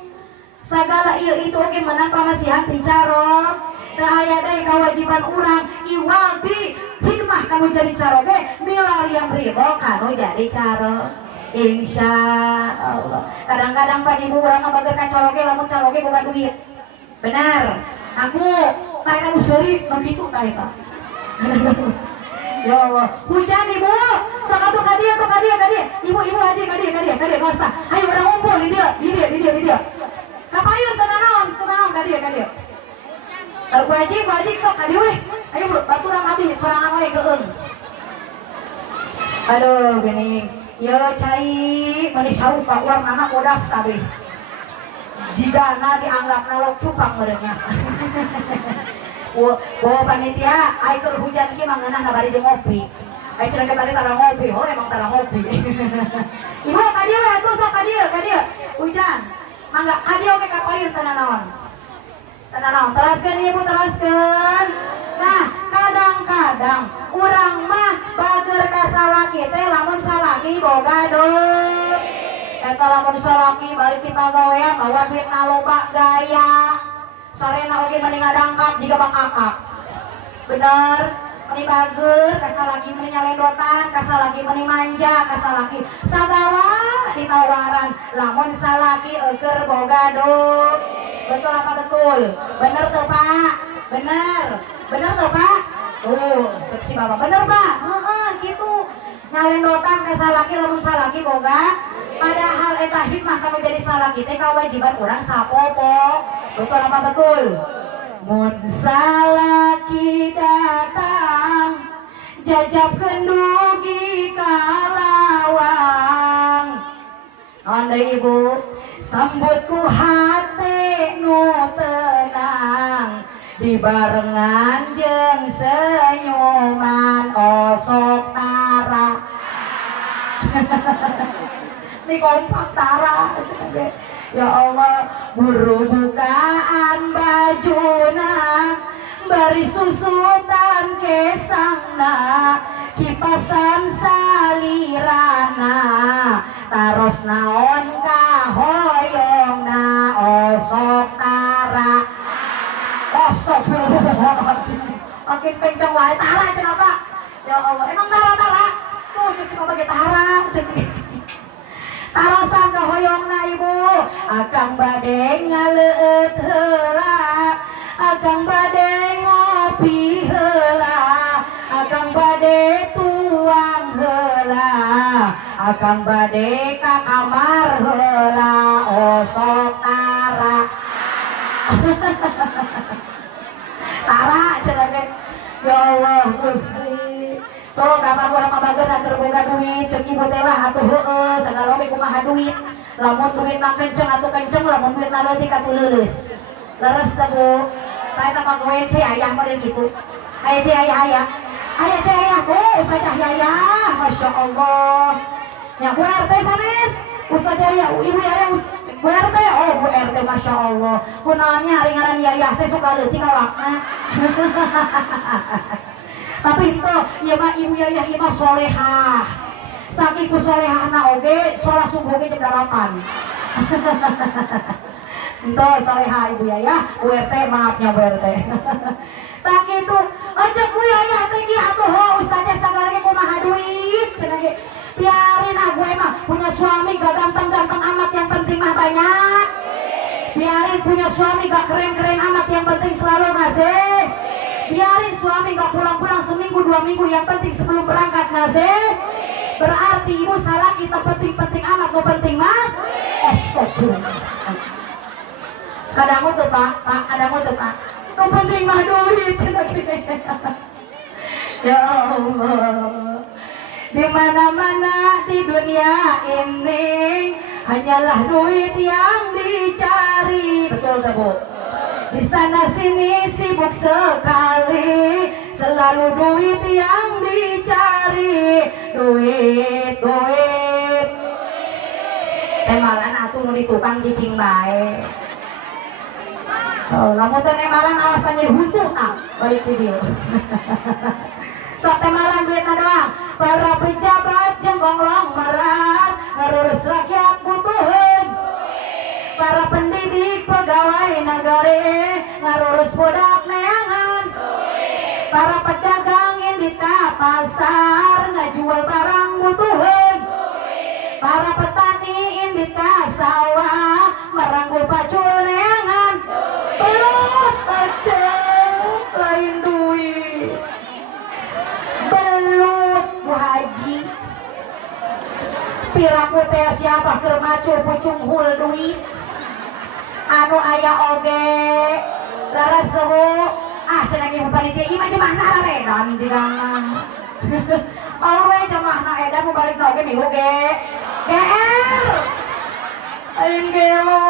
sagala ieu itu oge menang pamasihan ti carok teu aya deui kewajiban urang iwal di hikmah kanu jadi carok ge milal yang ridho kanu jadi carok insya Allah kadang-kadang pan ibu urang ngabageun ka carok ge lamun carok ge boga duit benar aku kayak anu seuri nu kitu ka eta ya Allah hujan ibu sok atuh ka dieu ibu haji ka dieu kosta hayu urang ngumpul di dieu kapayun teu naon ka dieu ku haji sok ka dieu we ayo baturan abdi sorangan we geueung aduh gini ya cai mani sarupa urang anak bodas kabeh jigana dianggap nalok cupang merenya Bawa panitia, ayo keur hujan ki mangeunah nabari jeung ngopi. Ayo cenah tadi tara ngopi, oh emang tara ngopi. Ibu ka dieu we atuh sok ka dieu. Hujan. Mangga ka dieu oge kapayun teu naon. Teraskeun ibu teraskeun. Nah, kadang-kadang urang mah bager ka salaki teh lamun salaki boga duit. Eta lamun salaki bari kita gawean bawa duitna loba gaya. Sarena oge mending ngadangkap jika bakakak bener meni bager kasalaki meni nyalendotan kasalaki meni manja kasalaki sagala ditawaran lamun salaki euker boga duit betul apa betul bener tuh pak bener tuh pak seksi bapak bener pak gitu nyalendotan kasalaki lamun salaki boga padahal eta hikmah kami jadi salaki teh kewajiban urang sapopo betul apa betul? Mun salaki datang jajab kendugi kalawang andai ibu sambut ku hate nu tenang dibarengan jeung senyuman osok tara ini kompak tara ya Allah buru bukaan bajuna bari susutan kesangna kipasan salirana taros naon kahoyongna osok tara astagfirullahaladzim makin kenceng wae tara cenah Pak ya Allah emang tara tuh geus mabage tara tarosan kahoyongna ibu akang bade ngaleut heula akang bade ngopi heula akang bade tuang heula akang bade ka kamar heula osok tara tara cenah ya Allah Gusti tuh kamar urang mabageun atur boga duit ceuk ibu teh lah atuh heueuh sagala oge kumaha duit lamun duit mah kenceng atuh kenceng lamun duit na leutik atuh leuleus leres teh Bu saya mah WC aya model kitu aya ce aya Bu Ustazah Yaya Masya Allah nya Bu RT sanes Ustazah Yaya ibu Yaya Bu RT oh Bu RT Masya Allah kunaonnya ari ngaran Yaya teh suka leutik awakna tapi itu ieu mah ibu Yaya ieu mah solehah saking ku solehahna oge salat subuh ge jam 8 ento solehah ibu Yaya Bu RT maafnya Bu RT tak gitu aja Bu Yaya teh ki atuh ustazah sagala ge kumaha duit cenah ge biarin gue mah punya suami gak ganteng-ganteng amat yang penting mah banyak biarin punya suami gak keren-keren amat yang penting selalu ngasih biarin suami gak pulang-pulang seminggu 2 minggu yang penting sebelum berangkat ngasih berarti ibu salah kita penting-penting amat no penting mah kadang tuh pak no penting mah duit ya Allah di mana-mana di dunia ini hanyalah duit yang dicari betul tak Bu di sana sini sibuk sekali selalu duit yang dicari duit temalan atuh nu di tukang cicing bae Oh, lamun teh nemalan awas ka jadi huntu tah balik video. Sok temalan duitna doang. Para pejabat jeung gonglong merat ngurus rakyat butuheun. Para pendidik pegawai negeri ngurus budak neangan. Para pedagang di pasar ngajual barang butuheun. Para petani di sawah meranggul pacul neangan. Belut pacul lain duit. Belut Bu Haji. Piraku teh siapa keur macul pucung hul duit. Anu aya oge laras sewu cenah ibu panitia ieu mah jemaahna redan jirangan. Awe jemaahna edan mau balik oge milu ge. GR. Aing gelo.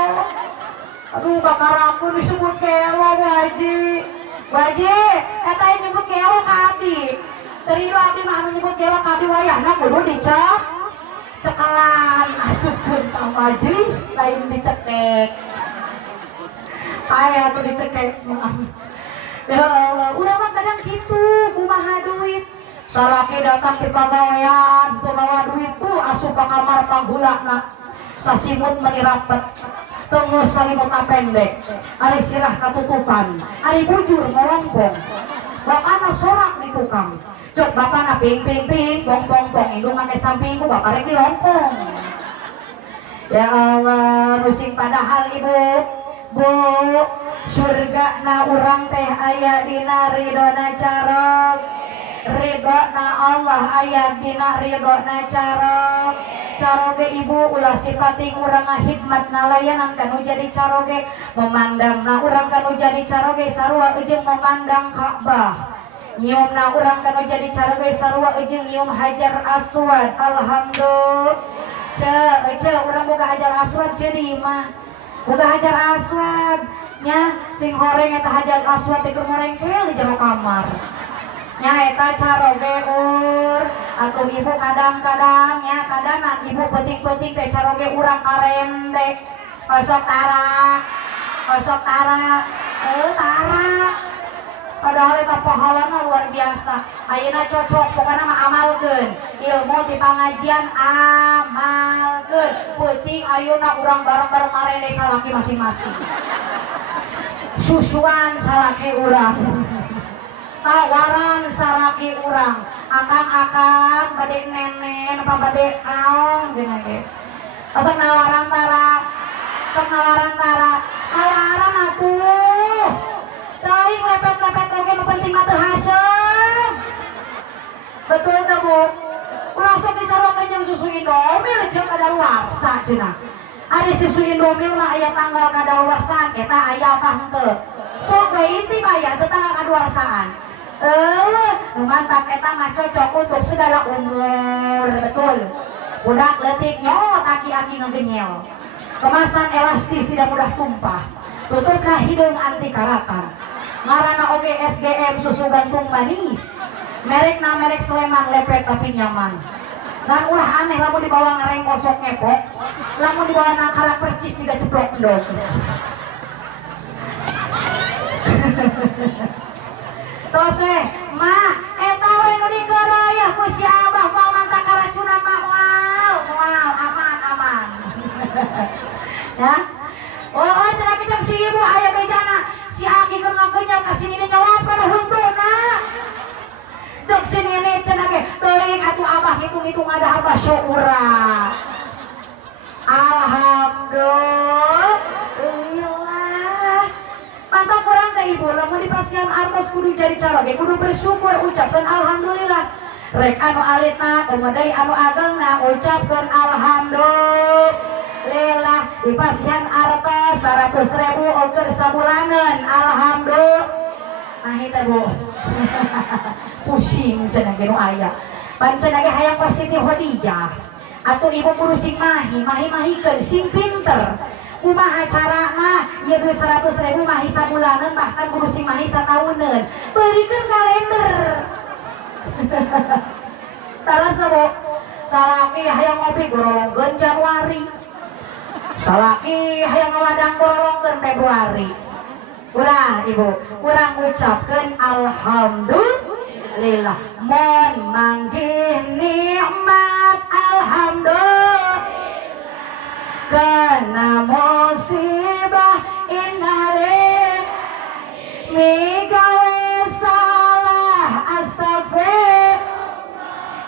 Aduh kakaraku disebut gelo Bu Haji. Bu Haji, eta nyebut gelo ka abdi. Teri abdi mah anu nyebut gelo ka abdi wayahna kudu dicek. Cekelan asupkeun ka majelis lain dicekek. Aya tuh dicekek mah. Ya Allah, udah mah kadang gitu, kumaha duit. Salaki datang di pagawean, tuh bawa duit tuh asup ka kamar panggulana. Sasimut menirapet, tengah salimut pendek. Ari sirah katutupan, ari bujur melongkong. Bapana sorak di tukang. Cok bapana ping ping ping, bong bong bong, indungan ke sampingku bapak rek dilongkong. Ya Allah, musing padahal ibu. Bu, surga na urang teh aya dina ridona carok. Ridona Allah aya dina ridona carok. Caroge ibu ulah sipating urang hikmat nalayanan kanu jadi caroge. Memandang na urang kanu jadi caroge sarua ujung memandang Ka'bah. Nyium na urang kanu jadi caroge sarua ujung nyium Hajar Aswad. Alhamdulillah. Ce urang boga Hajar Aswad jadi mah. Buka Hajar Aswad nya sing horeng eta Hajar Aswad teh goreng di jero kamar nya eta caroge atuh ibu kadang-kadang nya kadanan ibu penting-penting teh caroge urang karende osok tara tara padahal eta pahalana luar biasa. Ayeuna cocok pokona mah amalkeun ilmu di pangajian, amalkeun penting ayeuna urang bareng-bareng marene salaki masing-masing. Susuan salaki urang, tawaran salaki urang, akang-akang bade nenen apa bade aong jeung ge. Sok nawaran tara, nawaran atuh. Teuing lepet-lepet oge nu penting mah teu hasem. Betul teh Bu? Urang sok disarokeun jeung susu Indomil jeung kadaluarsa cenah. Ari susu Indomil mah aya tanggal kadaluarsaan eta aya apa henteu? Sok we inti mah aya teu tanggal kadaluarsaan. Nu mantap eta mah cocok untuk segala umur, betul. Budak leutik nyot aki-aki ngagenyel. Kemasan elastis tidak mudah tumpah. Tutupna hidung anti karatan. Ngaranna oge SGM susu gantung manis. Merekna merek Sleman lepet tapi nyaman. Dan ulah aneh lamun dibawa ngareng kosok ngepok, lamun dibawa nangkala percis tiga ceplok endog. Tos we, ma, eta we nu digeureuh ku si Abah moal mantap karacunan mah moal aman. Ya. Oh, cenah kijang si ibu aya bejana si Aki keur ngagenyam ka sini teh nyolapan huntuna. Cek sini nih cenah ge teuing atuh Abah hitung-hitung ada apa syukurah. Alhamdulillah. Mantap urang teh ibu lamun di pasien artos kudu jadi caroge kudu bersyukur ucapkeun alhamdulillah. Rek anu alitna kumadai anu agengna ucapkeun alhamdulillah. Di pasien artos 100.000 oker sabulanan alhamdulillah. Nah itu Bu. Pusing cenah ge nu aya. Pan cenah ge hayang positif Khadijah. Atuh ibu kudu sing mahi-mahikeun sing pinter. Kumaha carana ieu duit 100.000 mahi sabulanan bahkan kudu sing mahi satauneun. Beulikeun kalender. Tarasa Bu. Salaki hayang ngopi gorolongkeun Januari. Salaki hayang ngawadang gorolongkeun Februari. Ulah ibu, kurang ucapkan alhamdulillah. Mon manggih nikmat alhamdulillah. Kena musibah innalillah. Migawe salah astagfir.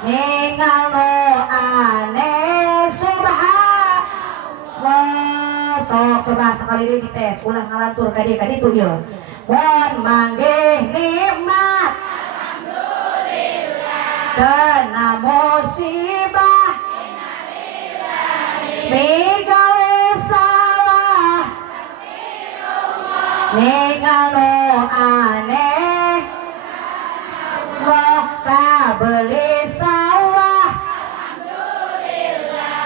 Ningalo aneh subhanallah. Sok coba sekali deh dites ulang ngalantur kadi tuh ya. Mon manggih nikmat alhamdulillah. Kena musibah migawe salah ningalo aneh wah kabeli sawah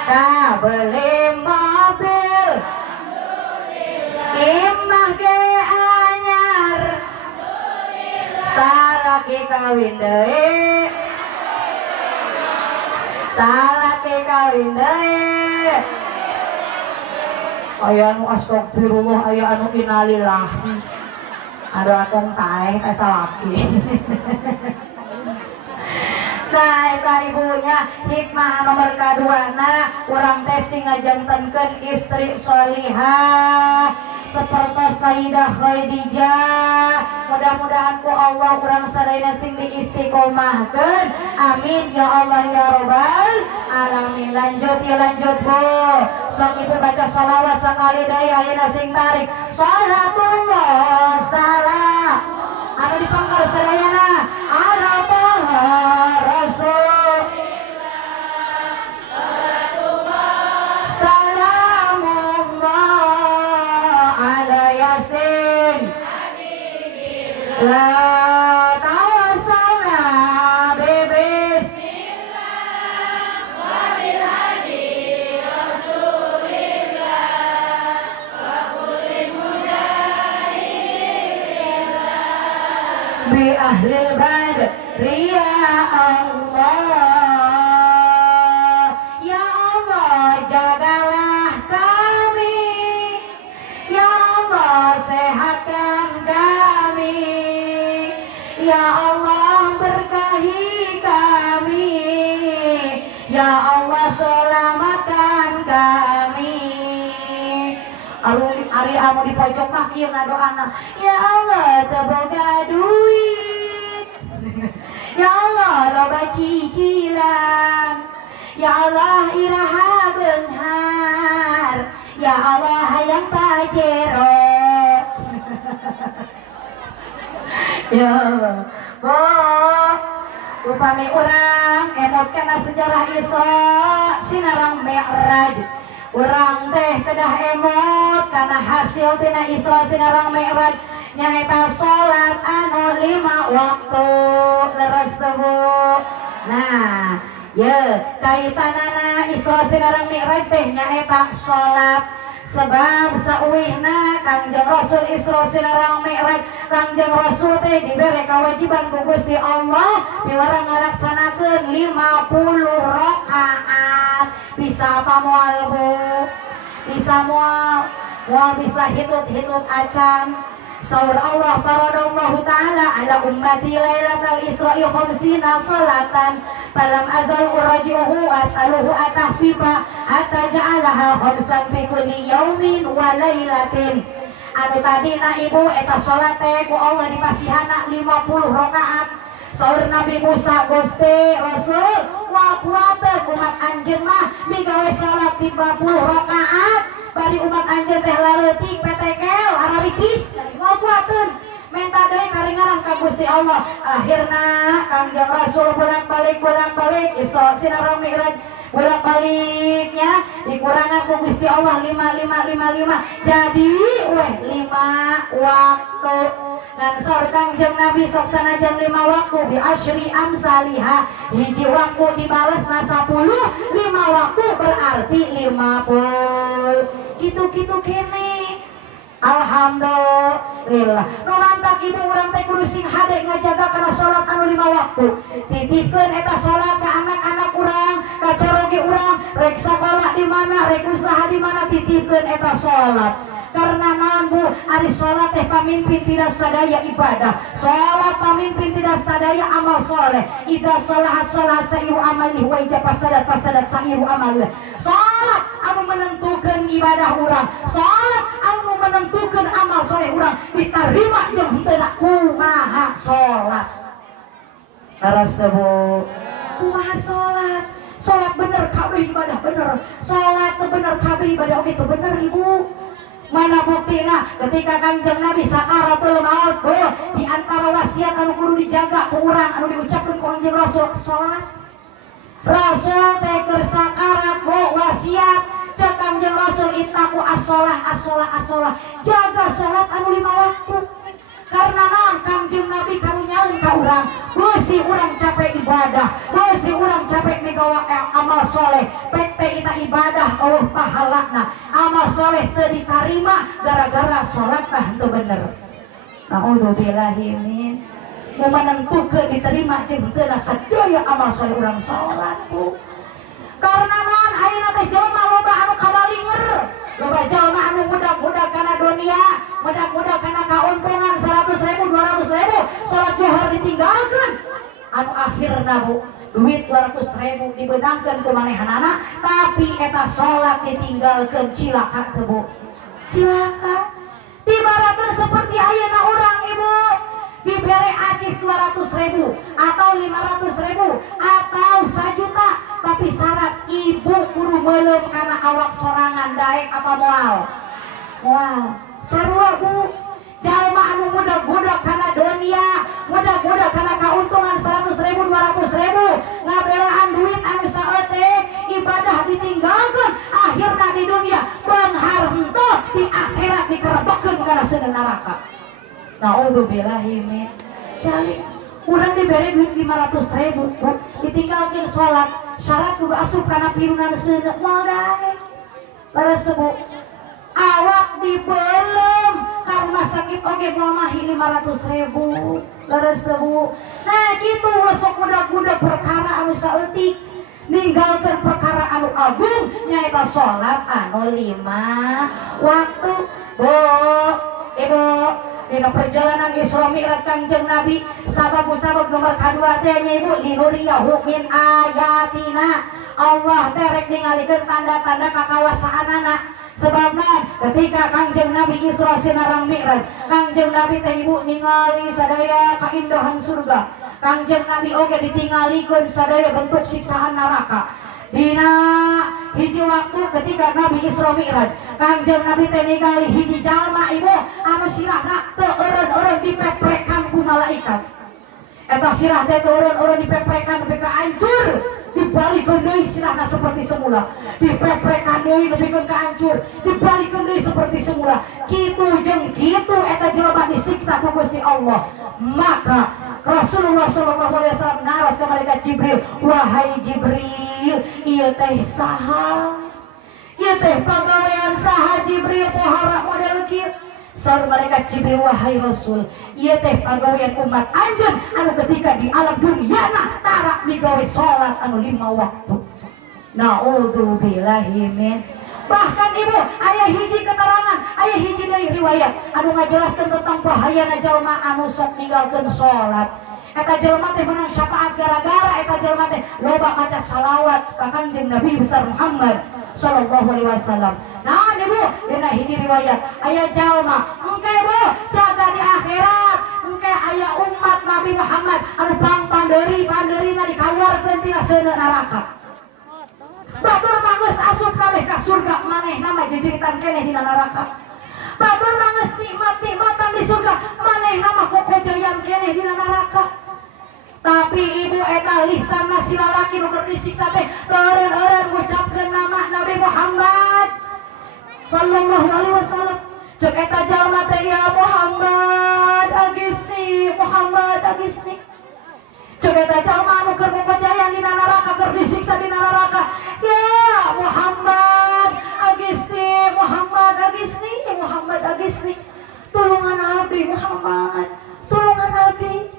kabeli mobil imah ge anyar salaki kawin deui salaki kawin deui aya anu astagfirullah aya anu innalillah ada akan tae asa laki. Nah eta ibunya hikmah nomor kaduana urang teh sing ngajantenkeun istri sholihah seperti Sayyidah Khadijah. Mudah-mudahan ku Allah urang sadayana sing diistiqomahkeun. Amin ya Allah ya rabbal alamin. Lanjut ya lanjut Bu. Sok ibu baca sholawat sakali deui ayeuna sing tarik. Salatullah salam. Anu dipangkal sadayana ala Taha Rasul. La tawassalna bismillah wa bil hadi rasulillah wa kulli mujahidillah bi ahlil badri ya Allah ya Allah jagalah kami ya Allah sehatkan kami ya Allah berkahi kami ya Allah selamatkan kami. Ari anu di pojok mah kieu ngadoana ya Allah teu boga duit ya Allah loba cicilan ya Allah iraha beunghar ya Allah hayang pajero ya Allah. Oh, upami urang emot kana sejarah Isra sinarang Mi'raj. Urang teh kedah emot kana hasil tina Isra sinarang Mi'raj nyaeta salat anu 5 waktu leres subuh. Nah, ye kaitanana Isra sinarang Mi'raj teh nyaeta salat sebab sauwihna Kangjeng Rasul Isra sinarang Mi'raj Kangjeng Rasul teh dibere kewajiban ku Gusti Allah diwarang ngalaksanakeun 50 rakaat. Bisa apa moal Bu? Bisa moal bisa hitut acan. Saur Allah faradallahu ta'ala ala ummati lailatal isra'i khamsina salatan falam azal uraji'uhu as'aluhu atahfifa hatta ja'alaha khamsan fi kulli yaumin wa lailatin. Anu tadina ibu eta salat teh ku Allah dipasihana 50 rakaat. Saur Nabi Musa Gusti Rasul wa kuateun umat anjeun mah migawe salat 50 rakaat bari umat anjeun teh laleutik petekel hararikis ngakuateun menta deui karingaran ka Gusti Allah. Akhirna Kangjeng Rasul bolak-balik Isra sinarang Mi'raj bolak-baliknya dikurangan ku Gusti Allah 5 jadi 5 waktu. Dan saur Kangjeng Nabi sok sanajan 5 waktu bi asyri amsalihah hiji waktu dibalesna 10 5 waktu berarti 50 gitu kene. Alhamdulillah. Nu lantak ibu urang teh kudu sing hade ngajaga kana salat anu 5 waktu. Titipkeun eta salat ka anak-anak urang, ka caroge urang, rek sakola di mana, rek usaha di mana titipkeun eta salat. Karena naon Bu ari salat teh pamimpin tidak sadaya ibadah, salat pamimpin tidak sadaya amal soleh. Idza sholahat sholat sairu amali wa ija fasadat sairu amali. Salat anu menentukan ibadah urang, salat anu menentukan amal soleh urang diterima jeung henteu kumaha salat. Saras Bu kumaha salat? Salat bener kabeh ibadah bener, salat bener kabeh ibadah oke itu bener Ibu. Mana buktina ketika Kanjeng Nabi sakaratul maut di antara wasiat anu kudu dijaga ku urang anu diucapkeun ku Kanjeng Rasul salat. Rasul teh keur sakarat wasiat cek Kanjeng Rasul ittaqu as-shalah jaga salat anu 5 waktu. Karena Kanjeng Nabi karunyaeun ka urang, beusi urang capek ibadah, beusi urang capek migawa amal soleh, pek teh ita ibadah eueuh pahalana, amal soleh teu ditarima gara-gara salat tah henteu bener. Nauzubillahi min. Mu menentukeun diterima jeung henteu sadaya amal soleh urang salat Bu. Karena ayeuna teh jelema loba anu kabalinger, loba jelema anu budak-budak kana dunia, budak-budak kana kauntungan 100.000 200.000, salat johor ditinggalkeun. Anu akhirna Bu, duit 200.000 dibeudangkeun ku manehanana, tapi eta salat ditinggalkeun cilaka teu Bu. Cilaka. Dibarakeun seperti ayeuna urang Ibu, dibere acis 200.000 atau 500.000 atau 1 juta, tapi syarat ibu kudu meuleum kana awak sorangan daek apa moal. Sarua Bu, jalma anu budak-budak kana dunia, budak-budak kana kauntungan 100.000 200.000, ngabelaan duit anu saeutik, ibadah ditinggalkeun, akhirna di dunia beunghar henteu, di akhirat dikerebekkeun kana seuneu neraka. Nauzubillahi min dzalik. Urang dibere duit 500.000 Bu, ditinggalkeun salat, syarat kudu asup kana pirunan seuneu moal daek. Leres Bu, awak dibelem karena sakit oge mamahi 500.000. Leres Bu. Nah gitu sok budak-budak perkara anu saeutik, ninggalkeun perkara anu agung nyaeta salat anu 5 waktu. Bu, Ibu, dina perjalanan Isra Mi'raj Kanjeng Nabi, sabab nomor kadua teh nya Ibu linuriyahu min ayatina. Allah teh rek ningalikeun tanda-tanda kakawasaanana. Sebabna ketika Kanjeng Nabi Isra sinarang Mi'raj, Kanjeng Nabi teh Ibu ningali sadaya kaindahan surga. Kanjeng Nabi oge ditingalikeun sadaya bentuk siksaan neraka. Dina hiji waktu ketika Nabi Isra Mi'raj, Kanjeng Nabi teh ningali hiji jalma Ibu anu sirahna teu eureun-eureun dipeprekan ku malaikat. Eta sirah teh teu eureun-eureun dipeprekan nepi ka hancur, dibalikeun deui sirahna seperti semula, dipeprekan deui nepi ka hancur, dibalikeun deui seperti semula. Kitu jeung kitu eta jelema disiksa ku Gusti Allah. Maka Rasulullah sallallahu alaihi wasallam naras ka malaikat Jibril, wahai Jibril, ieu teh saha? Ieu teh pagawean saha Jibril teh hara model kieu? Saur malaikat Jibril, wahai Rasul, ieu teh pagawean umat anjeun anu ketika di alam dunyana tara migawe salat anu 5 waktu. Nauzubillahi min. Bahkan Ibu, aya hiji keterangan, aya hiji deui riwayat anu ngajelaskeun tentang bahayana jalma anu sok ninggalkeun salat. Eta jalma teh menang syafaat gara-gara eta jalma teh loba maca salawat ka Kanjeng Nabi besar Muhammad sallallahu alaihi wasallam. Nah Ibu, dina hiji riwayat aya jalma engke Bu jaga di akhirat, engke aya umat Nabi Muhammad anu pandeurina dikaluarkeun tina seuneu neraka. Batur manggeus asup kabeh ka surga, manehna mah jejeritan keneh dina neraka. Batur manggeus nikmat-nikmatan di surga, manehna mah kokojayan keneh dina neraka. Tapi Ibu eta lisanna si lalaki nu keur disiksa teh eureun-eureun ngucapkeun nama Nabi Muhammad sallallahu alaihi wasallam. Ceuk eta jalma teh ya Muhammad agisni, Muhammad agisni. Ceuk eta jalma anu keur kokojayan dina neraka, keur disiksa dina neraka. Ya Muhammad agisni, Muhammad agisni, Muhammad agisni. Tulungan Nabi Muhammad, tulungan Nabi.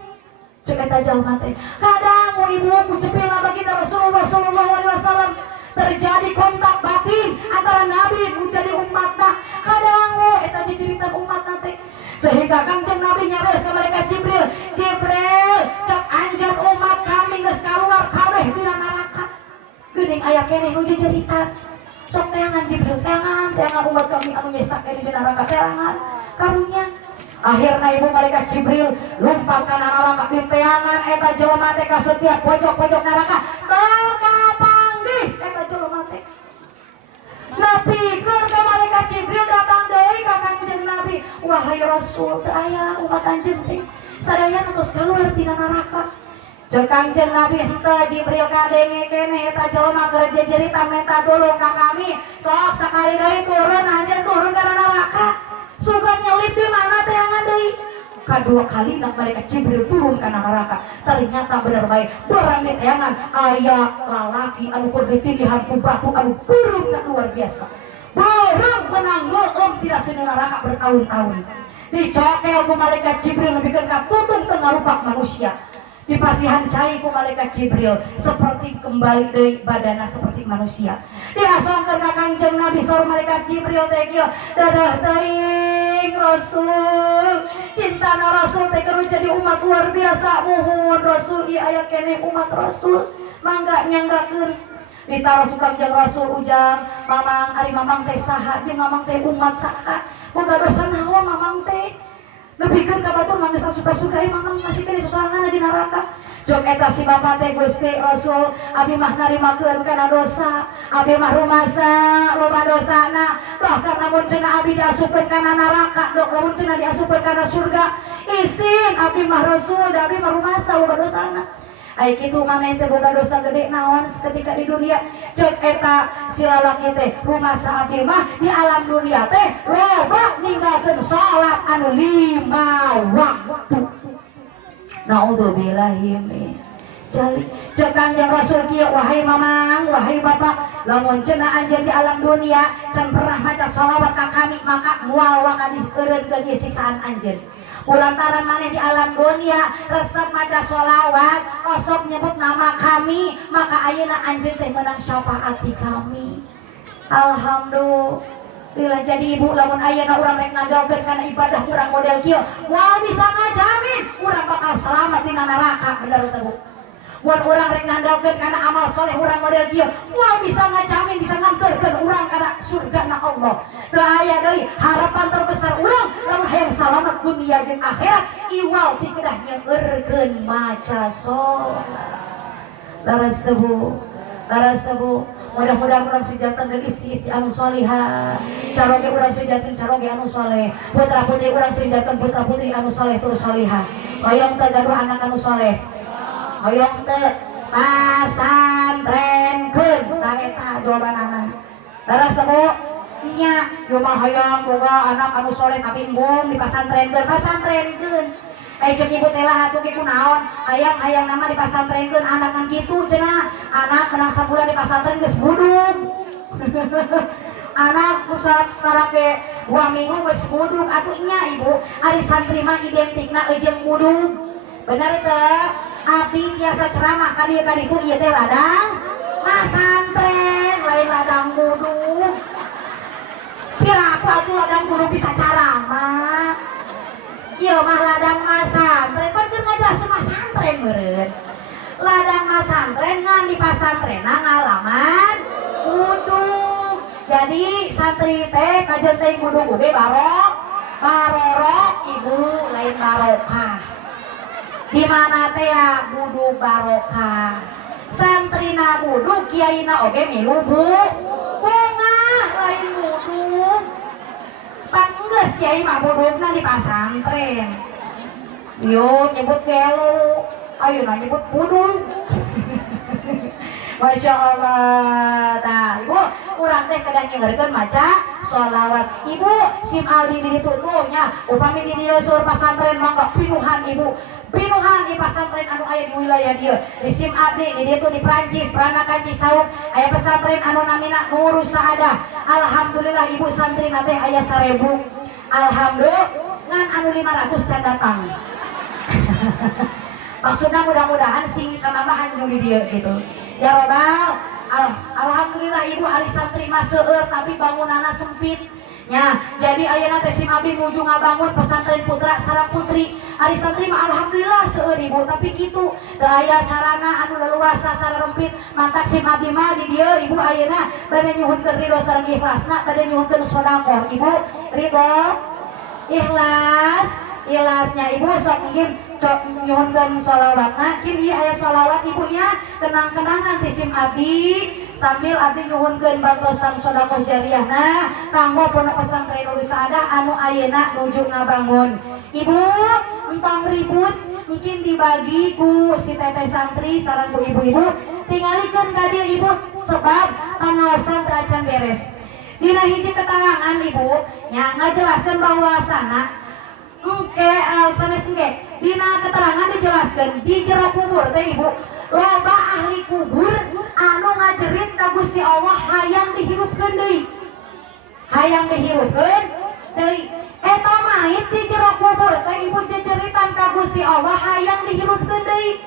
Cek eta jalma teh kadang Ibu kucepilna baginda Rasulullah sallallahu alaihi wasallam terjadi kontak batin antara Nabi menjadi umatna. Kadang dangu eta diceritakan umat nanti sehingga Kangjeng Nabi nyaris ke malaikat Jibril, Jibril cek anjeun umat kami geus kaluar kabeh dina neraka geuning aya keneh nu diceritakan sok teangan Jibril teangan umat kami anu nyesak di neraka teangan karunya akhirna ibu malaikat Jibril lumpat kana neraka di teangan eta jelema teh ka setiap pojok-pojok neraka teu panggih eta jelema teh Nabi keur ka malaikat Jibril datang deui ka Kanjeng Nabi wahai Rasul teu aya umat anjeun teh sadaya terus keluar tina neraka jeung Kanjeng Nabi henteu Jibril kadenge keneh eta jelema keur jejerita minta tulung ka kami sok sakali deui turun anjeun turun ka neraka suka nyelip di mana teh yang deui kadua kali nak malaikat Jibril turun ka neraka ternyata bener bae barang teangan aya lalaki anu keur ditindih ku batu anu burung luar biasa barang menanggeum tidak sini neraka bertahun-tahun dicokel ku malaikat Jibril lebihkeun ka tutung teu ngarupak manusia dipasihan cai ku malaikat Jibril seperti kembali deui badana seperti manusia diasongkeun ka Kanjeng Nabi saur malaikat Jibril teh kieu dadah teuing Rasul cintana Rasul teh keur jadi umat luar biasa muhun Rasul ieu aya keneh umat Rasul mangga nyanggakeun ditaruh sukam jeung Rasul ujang mamang ari mamang teh saha jeung mamang teh umat saha boga dosa naon mamang teh lebihkeun ka batur mangga suka-suka mamang masih kene sosorangan di neraka jok eta si bapa teh Gusti Rasul abi mah narimakeun kana dosa abi mah rumasa loba dosana bahkan lamun cenah abi diasupkeun kana neraka dok lamun cenah diasupkeun kana surga isin abi mah Rasul da abi mah rumasa loba dosana ai kitu maneh teh boga dosa gede naon ketika di dunia cek eta si lalaki teh rumasa abdi mah di alam dunia teh loba ninggalkeun salat anu 5 waktu naudzubillahi min dzalik cek Kanjeng Rasul kieu wahai mamang wahai bapak lamun cenah anjeun di alam dunia can pernah maca shalawat ka kami maka moal wakadi eureun ke siksaan anjeun kulantaran maneh di alam dunia resep maca sholawat osok nyebut nama kami maka ayeuna anjeun teh meunang syafaat di kami alhamdulillah jadi ibu lamun ayeuna urang rek ngandalkeun kana ibadah urang model kieu moal bisa ngajamin urang bakal selamat dina neraka bener teu Bu mun urang rek ngandalkeun kana amal soleh urang model kieu moal bisa ngajamin bisa nganterkeun urang kana surgana Allah teu aya deui harapan terbesar urang lamun hayang salamet dunia jeung akhirat iwal ti kedah nyeurkeun maca sholat laras tebu mudah-mudahan urang sejanten dan istri-istri anu salihah caroge urang sejanten caroge anu saleh putra-putri urang sejanten putra-putri anu saleh tur salihah hoyong teu gaduh anak anu saleh hoyong teu pasantrenkeun ta eta jawabanana laras tebu nya cuma hoyong boga anak anu soleh tapi embung di pasantrenkeun cek ibu teh lah atuh ge kunaon hayang nama di pasantrenkeun anak kan kitu cenah anak kenang sabulan di pasantren geus budug anak pusat sekarang ke 2 minggu geus budug atuh nya ibu ari santri mah identikna jeung budug bener teh abdi biasa ceramah ka dieu ka ditu ieu teh ladang pasantren lain ladang budug pirapa tuh ladang budug bisa ceramah iya mah ladang masantren kan keur ngajelaskeun masantren meureun ladang masantren ngan di pasantren ngalaman budug jadi santri teh kajeun teh budug oge barorok ibu lain barokah di mana teh ya budug barokah santrina budug kiaina oge milu bunga lain budug panggeus kiai mah budugna di pasantren yo nyebut gelo ayeuna nyebut budug Masya Allah tah ibu urang teh kadang nyengerkeun maca sholawat ibu sim aldi di ditu nya upami di dieu sur pasantren mangga pinuhan ibu pinuhan di pasantren anu aya di wilayah dieu di sim abdi di ditu di Prancis Peranakan Cisauk aya pesantren anu namina Nurus Saadah alhamdulillah ibu santri teh aya 1000 alhamdulillah ngan anu 500 can datang maksudnya mudah-mudahan sing tambahan nu di dieu gitu ya robbal alhamdulillah ibu ari santri mah seueur tapi bangunana sempit Ya, jadi ayeuna teh sim abdi nuju ngabangun pesantren putra sareng putri. Ari santri mah alhamdulillah seueur ibu, tapi kitu teu aya sarana anu leluasa sararempit. Mantak sim abdi mah di dieu ibu ayeuna bade nyuhunkeun ridho sareng ikhlasna, bade nyuhunkeun sedekah. Ibu ridho ikhlasnya ibu sok ngin nyuhunkeun sholawatna. Kin ieu aya sholawat ibunya kenang-kenangan ti sim abdi sambil abdi nyuhunkeun bantosan sedekah jariyahna kanggo pondok pesantren Nurul Saadah anu ayeuna nuju ngabangun. Ibu entong ribut mungkin dibagi ku si teteh santri sareng ku ibu-ibu tingalikeun ka dieu ibu sebab pangaosan teracan beres. Dina hiji keterangan ibu nya ngajelaskeun bahwasana sanes engke dina keterangan dijelaskeun di jero kubur teh ibu loba ahli kubur anu ngajerit ka Gusti Allah hayang dihirupkeun deui. Hayang dihirupkeun deui. Eta mayit di jero kubur teh ibu jejeritan ka Gusti Allah hayang dihirupkeun deui.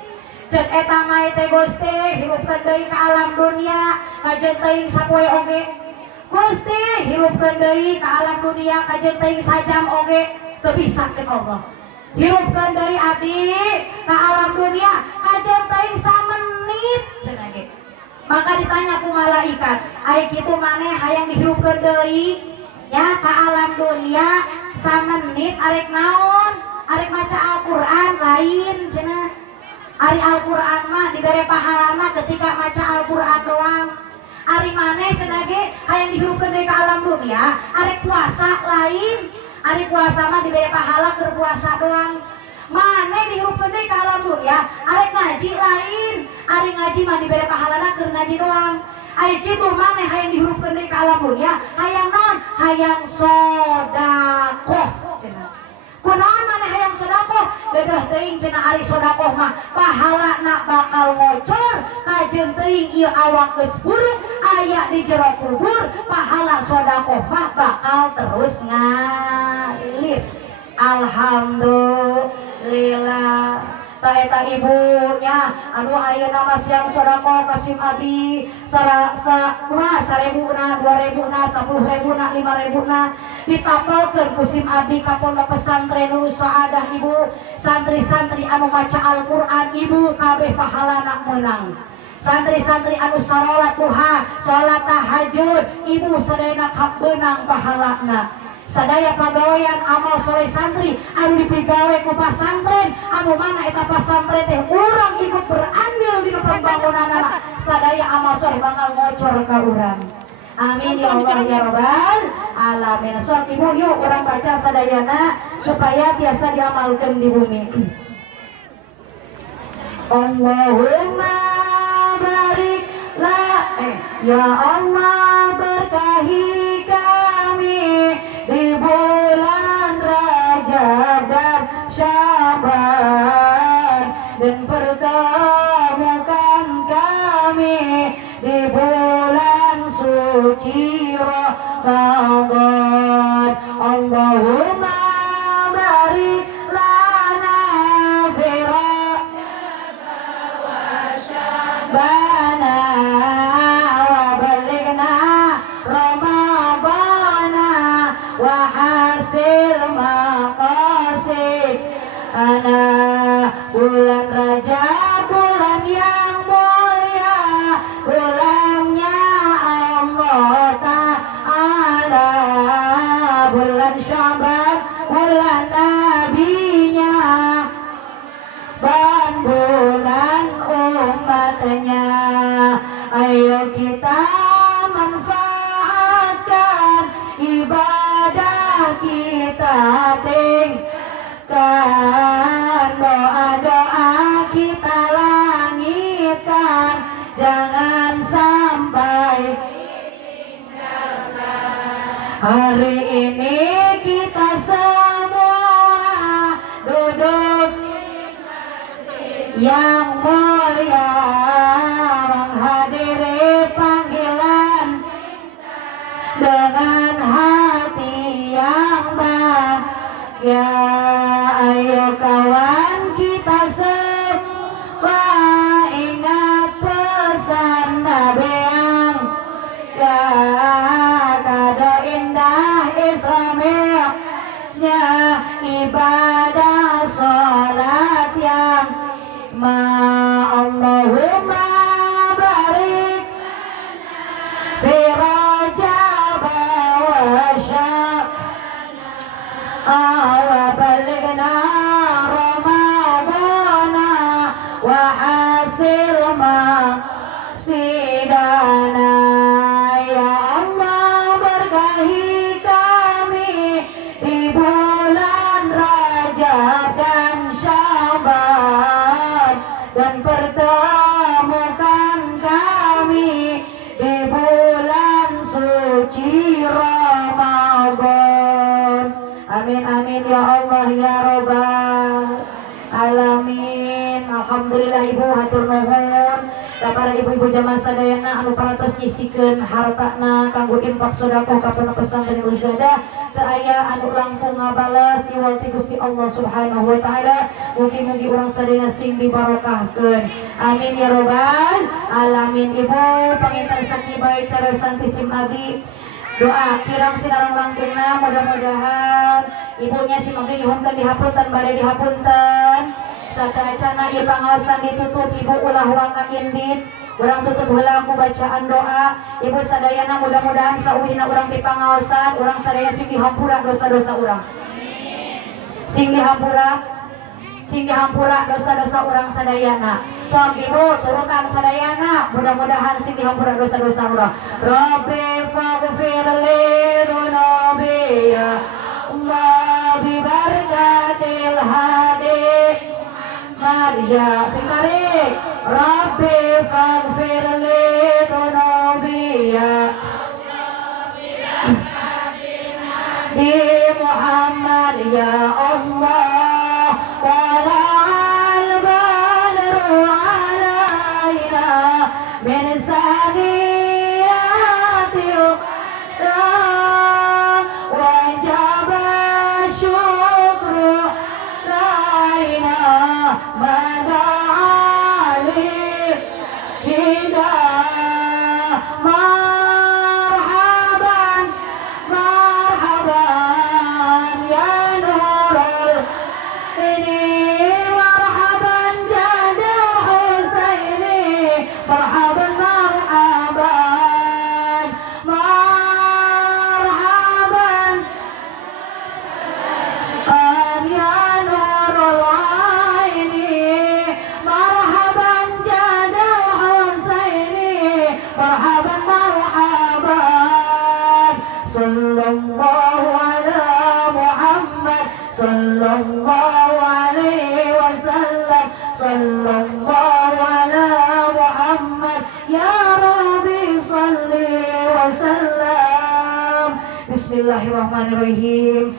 Ceuk eta mayit teh Gusti hirupkeun deui ka alam dunia, kajeun teuing sapoe oge. Gusti hirupkeun deui ka alam dunia, kajeun teuing sajam oge. Teu bisa ke Allah. Hirupkeun deui abdi ka alam dunia, kajeun teuing samenit cenah ge. Maka ditanya ku malaikat, ai kitu maneh hayang dihirupkeun deui ya ka alam dunia samenit arek naon? Arek maca Al-Qur'an lain cenah. Ari Al-Qur'an mah dibere pahalana ketika maca Al-Qur'an doang. Ari maneh cenah ge hayang dihirupkeun deui ka alam dunia, arek puasa lain. Ari puasa mah dibere pahala keur puasa doang. Maneh dihirupkeun deui ka alam dunia, arek ngaji lain. Ari ngaji mah dibere pahalana keur ngaji doang. Ari kitu maneh hayang dihirupkeun deui ka alam dunia, hayang naon? Hayang sedekah cenah. Kunaon maneh hayang sedekah? Dedah teuing cenah ari sedekah mah pahalana bakal ngocor, kajeun teuing ieu awak geus buruk aya di jero kubur, pahala sedekah mah bakal terus ngalir. Alhamdulillah. Eta ibunya anu ayeuna mas yang sedekah kasim abdi kumaha 1000na 2000na 10.000na 5.000na ditapelkeun ku sim abdi ka pondok pesantren Nurul Saadah ibu. Santri-santri anu maca Al-Qur'an ibu kabeh pahalana meunang. Santri-santri anu salat duha, salat tahajud ibu sadayana beunang pahalana. Sadaya pagawean amal soleh santri anu dipigawe ku pasantren anu mana eta pasantren teh urang ikut berandil dina pembangunanna, sadaya amal soleh bakal ngocor ka urang. Amin ya Allah ya rabbal alamin. Sok ibu yuk urang baca sadayana supaya biasa diamalkeun di bumi. Allahumma barik la ya Allah berkahi di bulan Rajab dan Syaban, dan pertemukan kami di bulan suci Ramadan. Allahumma barik lana fi Ramadana wa balighna Ramadana wa hasil maqasid ana. Bulan Rajab bulan yang mulia, bulannya Allah Ta'ala. Bulan Syaban bulan nabinya, dan bulan umatnya. Ayo kita manfaatkan ibadah kita, tingkatkan doa-doa kita langitkan, jangan sampai hari ini kita semua duduk yang mulia menghadiri panggilan dengan hati yang bahagia. Ayo kawan kita semua ingat pesan Nabi yang kado indah hasil maksidana. Ya Allah berkahi kami di bulan Rajab dan Syaban, dan pertemukan kami di bulan suci Ramadan. Amin amin ya Allah ya Rabbal alamin. Alhamdulillah Ibu hatur nuhun kepada ibu-ibu jamaah sadayana anu parantos nyisikeun hartana kanggo infak sedekah ka pondok pesantren Uzadah teu aya anu langkung ngabales iwal ti Gusti Allah Subhanahu wa taala. Mugi-mugi urang sadayana sing dibarokahkeun. Amin ya Rabbal alamin. Ibu panginten sakibai terusan tisim abdi doa kirang sinarang langkungna mudah-mudahan ibunya si Mabdi nyuhunkeun dihapunten bade dihapunten. Satacana ieu pangaosan ditutup ibu ulah wangan indit urang tutup heula ku bacaan doa. Ibu sadayana mudah-mudahan sauhina urang di pangaosan urang sadaya sing dihampura dosa-dosa urang, sing dihampura dosa-dosa urang sadayana. Sok ibu turutan sadayana mudah-mudahan sing dihampura dosa-dosa urang. Rabbi faghfir li dzunubi ya Allah bi barakatil hadi Maria singkari. Rabbi faghfir li dzunubi ya di Muhammad ya Allah wala al-badru alaina min saniyatil wajib syukru laina madali hidah marhaban marhaban ya nurul ini marhaban jada Husaini marhaban marhaban marhaban ya nurul aini marhaban jada Husaini marhaban marhaban. Sallallahu ala Muhammad sallallahu alaihi wasallam sallallahu ala Muhammad ya Rabbi salli wa sallam. Bismillahirrahmanirrahim.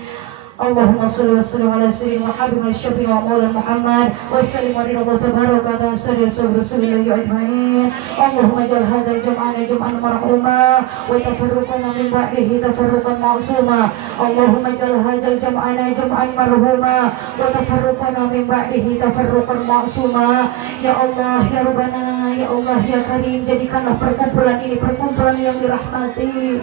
Allahumma sholli wa sallim ala sayyidina Muhammad wa syafi wa maula Muhammad wa sallim wa ridha tabaraka wa ta'ala Rasulillah ajmain. Allahumma jal hadzal jam'ana jam'an marhuma wa tafarruqana min ba'dihi tafarruqan ma'suma. Allahumma jal hadzal jam'ana jam'an marhuma wa tafarruqana min ba'dihi tafarruqan ma'suma. Ya Allah ya Rabbana ya Allah ya Karim, jadikanlah perkumpulan ini perkumpulan yang dirahmati.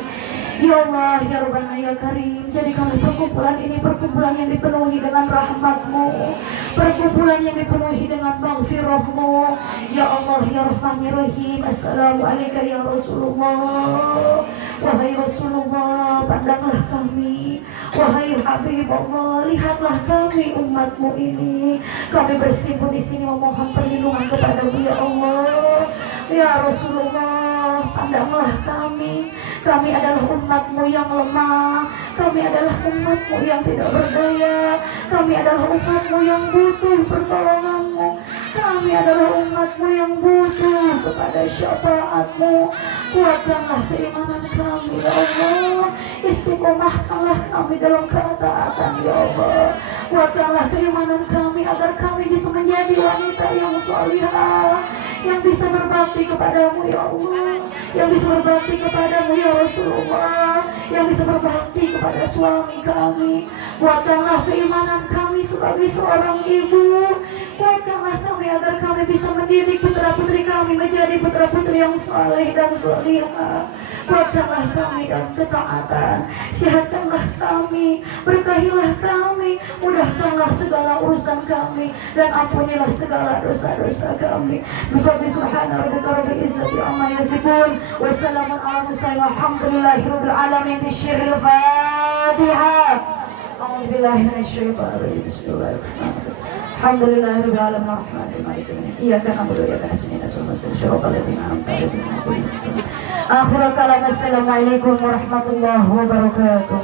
Ya Allah ya Rabbana ya Karim, jadikanlah perkumpulan ini perkumpulan yang dipenuhi dengan rahmat-Mu, perkumpulan yang dipenuhi dengan maghfirah-Mu. Ya Allah ya Rahman ya Rahim. Assalamualaikum ya Rasulullah. Wahai Rasulullah, pandanglah kami. Wahai Habib Allah, lihatlah kami umat-Mu ini. Kami bersimpuh di sini memohon perlindungan kepada-Mu ya Allah. Ya Rasulullah, pandanglah kami. Kami adalah umat-Mu yang lemah. Kami adalah umat-Mu yang tidak berdaya. Kami adalah umat-Mu yang butuh pertolongan-Mu. Kami adalah umat-Mu yang butuh kepada syafaat-Mu. Kuatkanlah keimanan kami ya Allah. Istiqomahkanlah kami dalam ketaatan ya Allah. Kuatkanlah keimanan kami agar kami bisa menjadi wanita yang salihah, yang bisa berbakti kepada-Mu ya Allah, yang bisa berbakti kepada-Mu ya Rasulullah, yang bisa berbakti kepada suami kami. Kuatkanlah keimanan kami sebagai seorang ibu. Kuatkanlah kami agar kami bisa mendidik putra-putri kami menjadi putra-putri yang saleh dan salihah. Kuatkanlah kami dalam ketaatan. Sehatkanlah kami, berkahilah kami, mudahkanlah segala urusan kami, dan ampunilah segala dosa-dosa kami. Bifadli subhana rabbika rabbil izzati amma yasifun. Wassalamun ala mursalin walhamdulillahi rabbil alamin. Bisyirril Fatihah. A'udzubillahi minasyaitonir rajim. Bismillahirrahmanirrahim. Alhamdulillahirabbil alamin arrahmanir rahim. Iyyaka na'budu wa iyyaka nasta'in. Shiratal ladzina an'amta 'alaihim. Akhirul kalam. Assalamualaikum warahmatullahi wabarakatuh.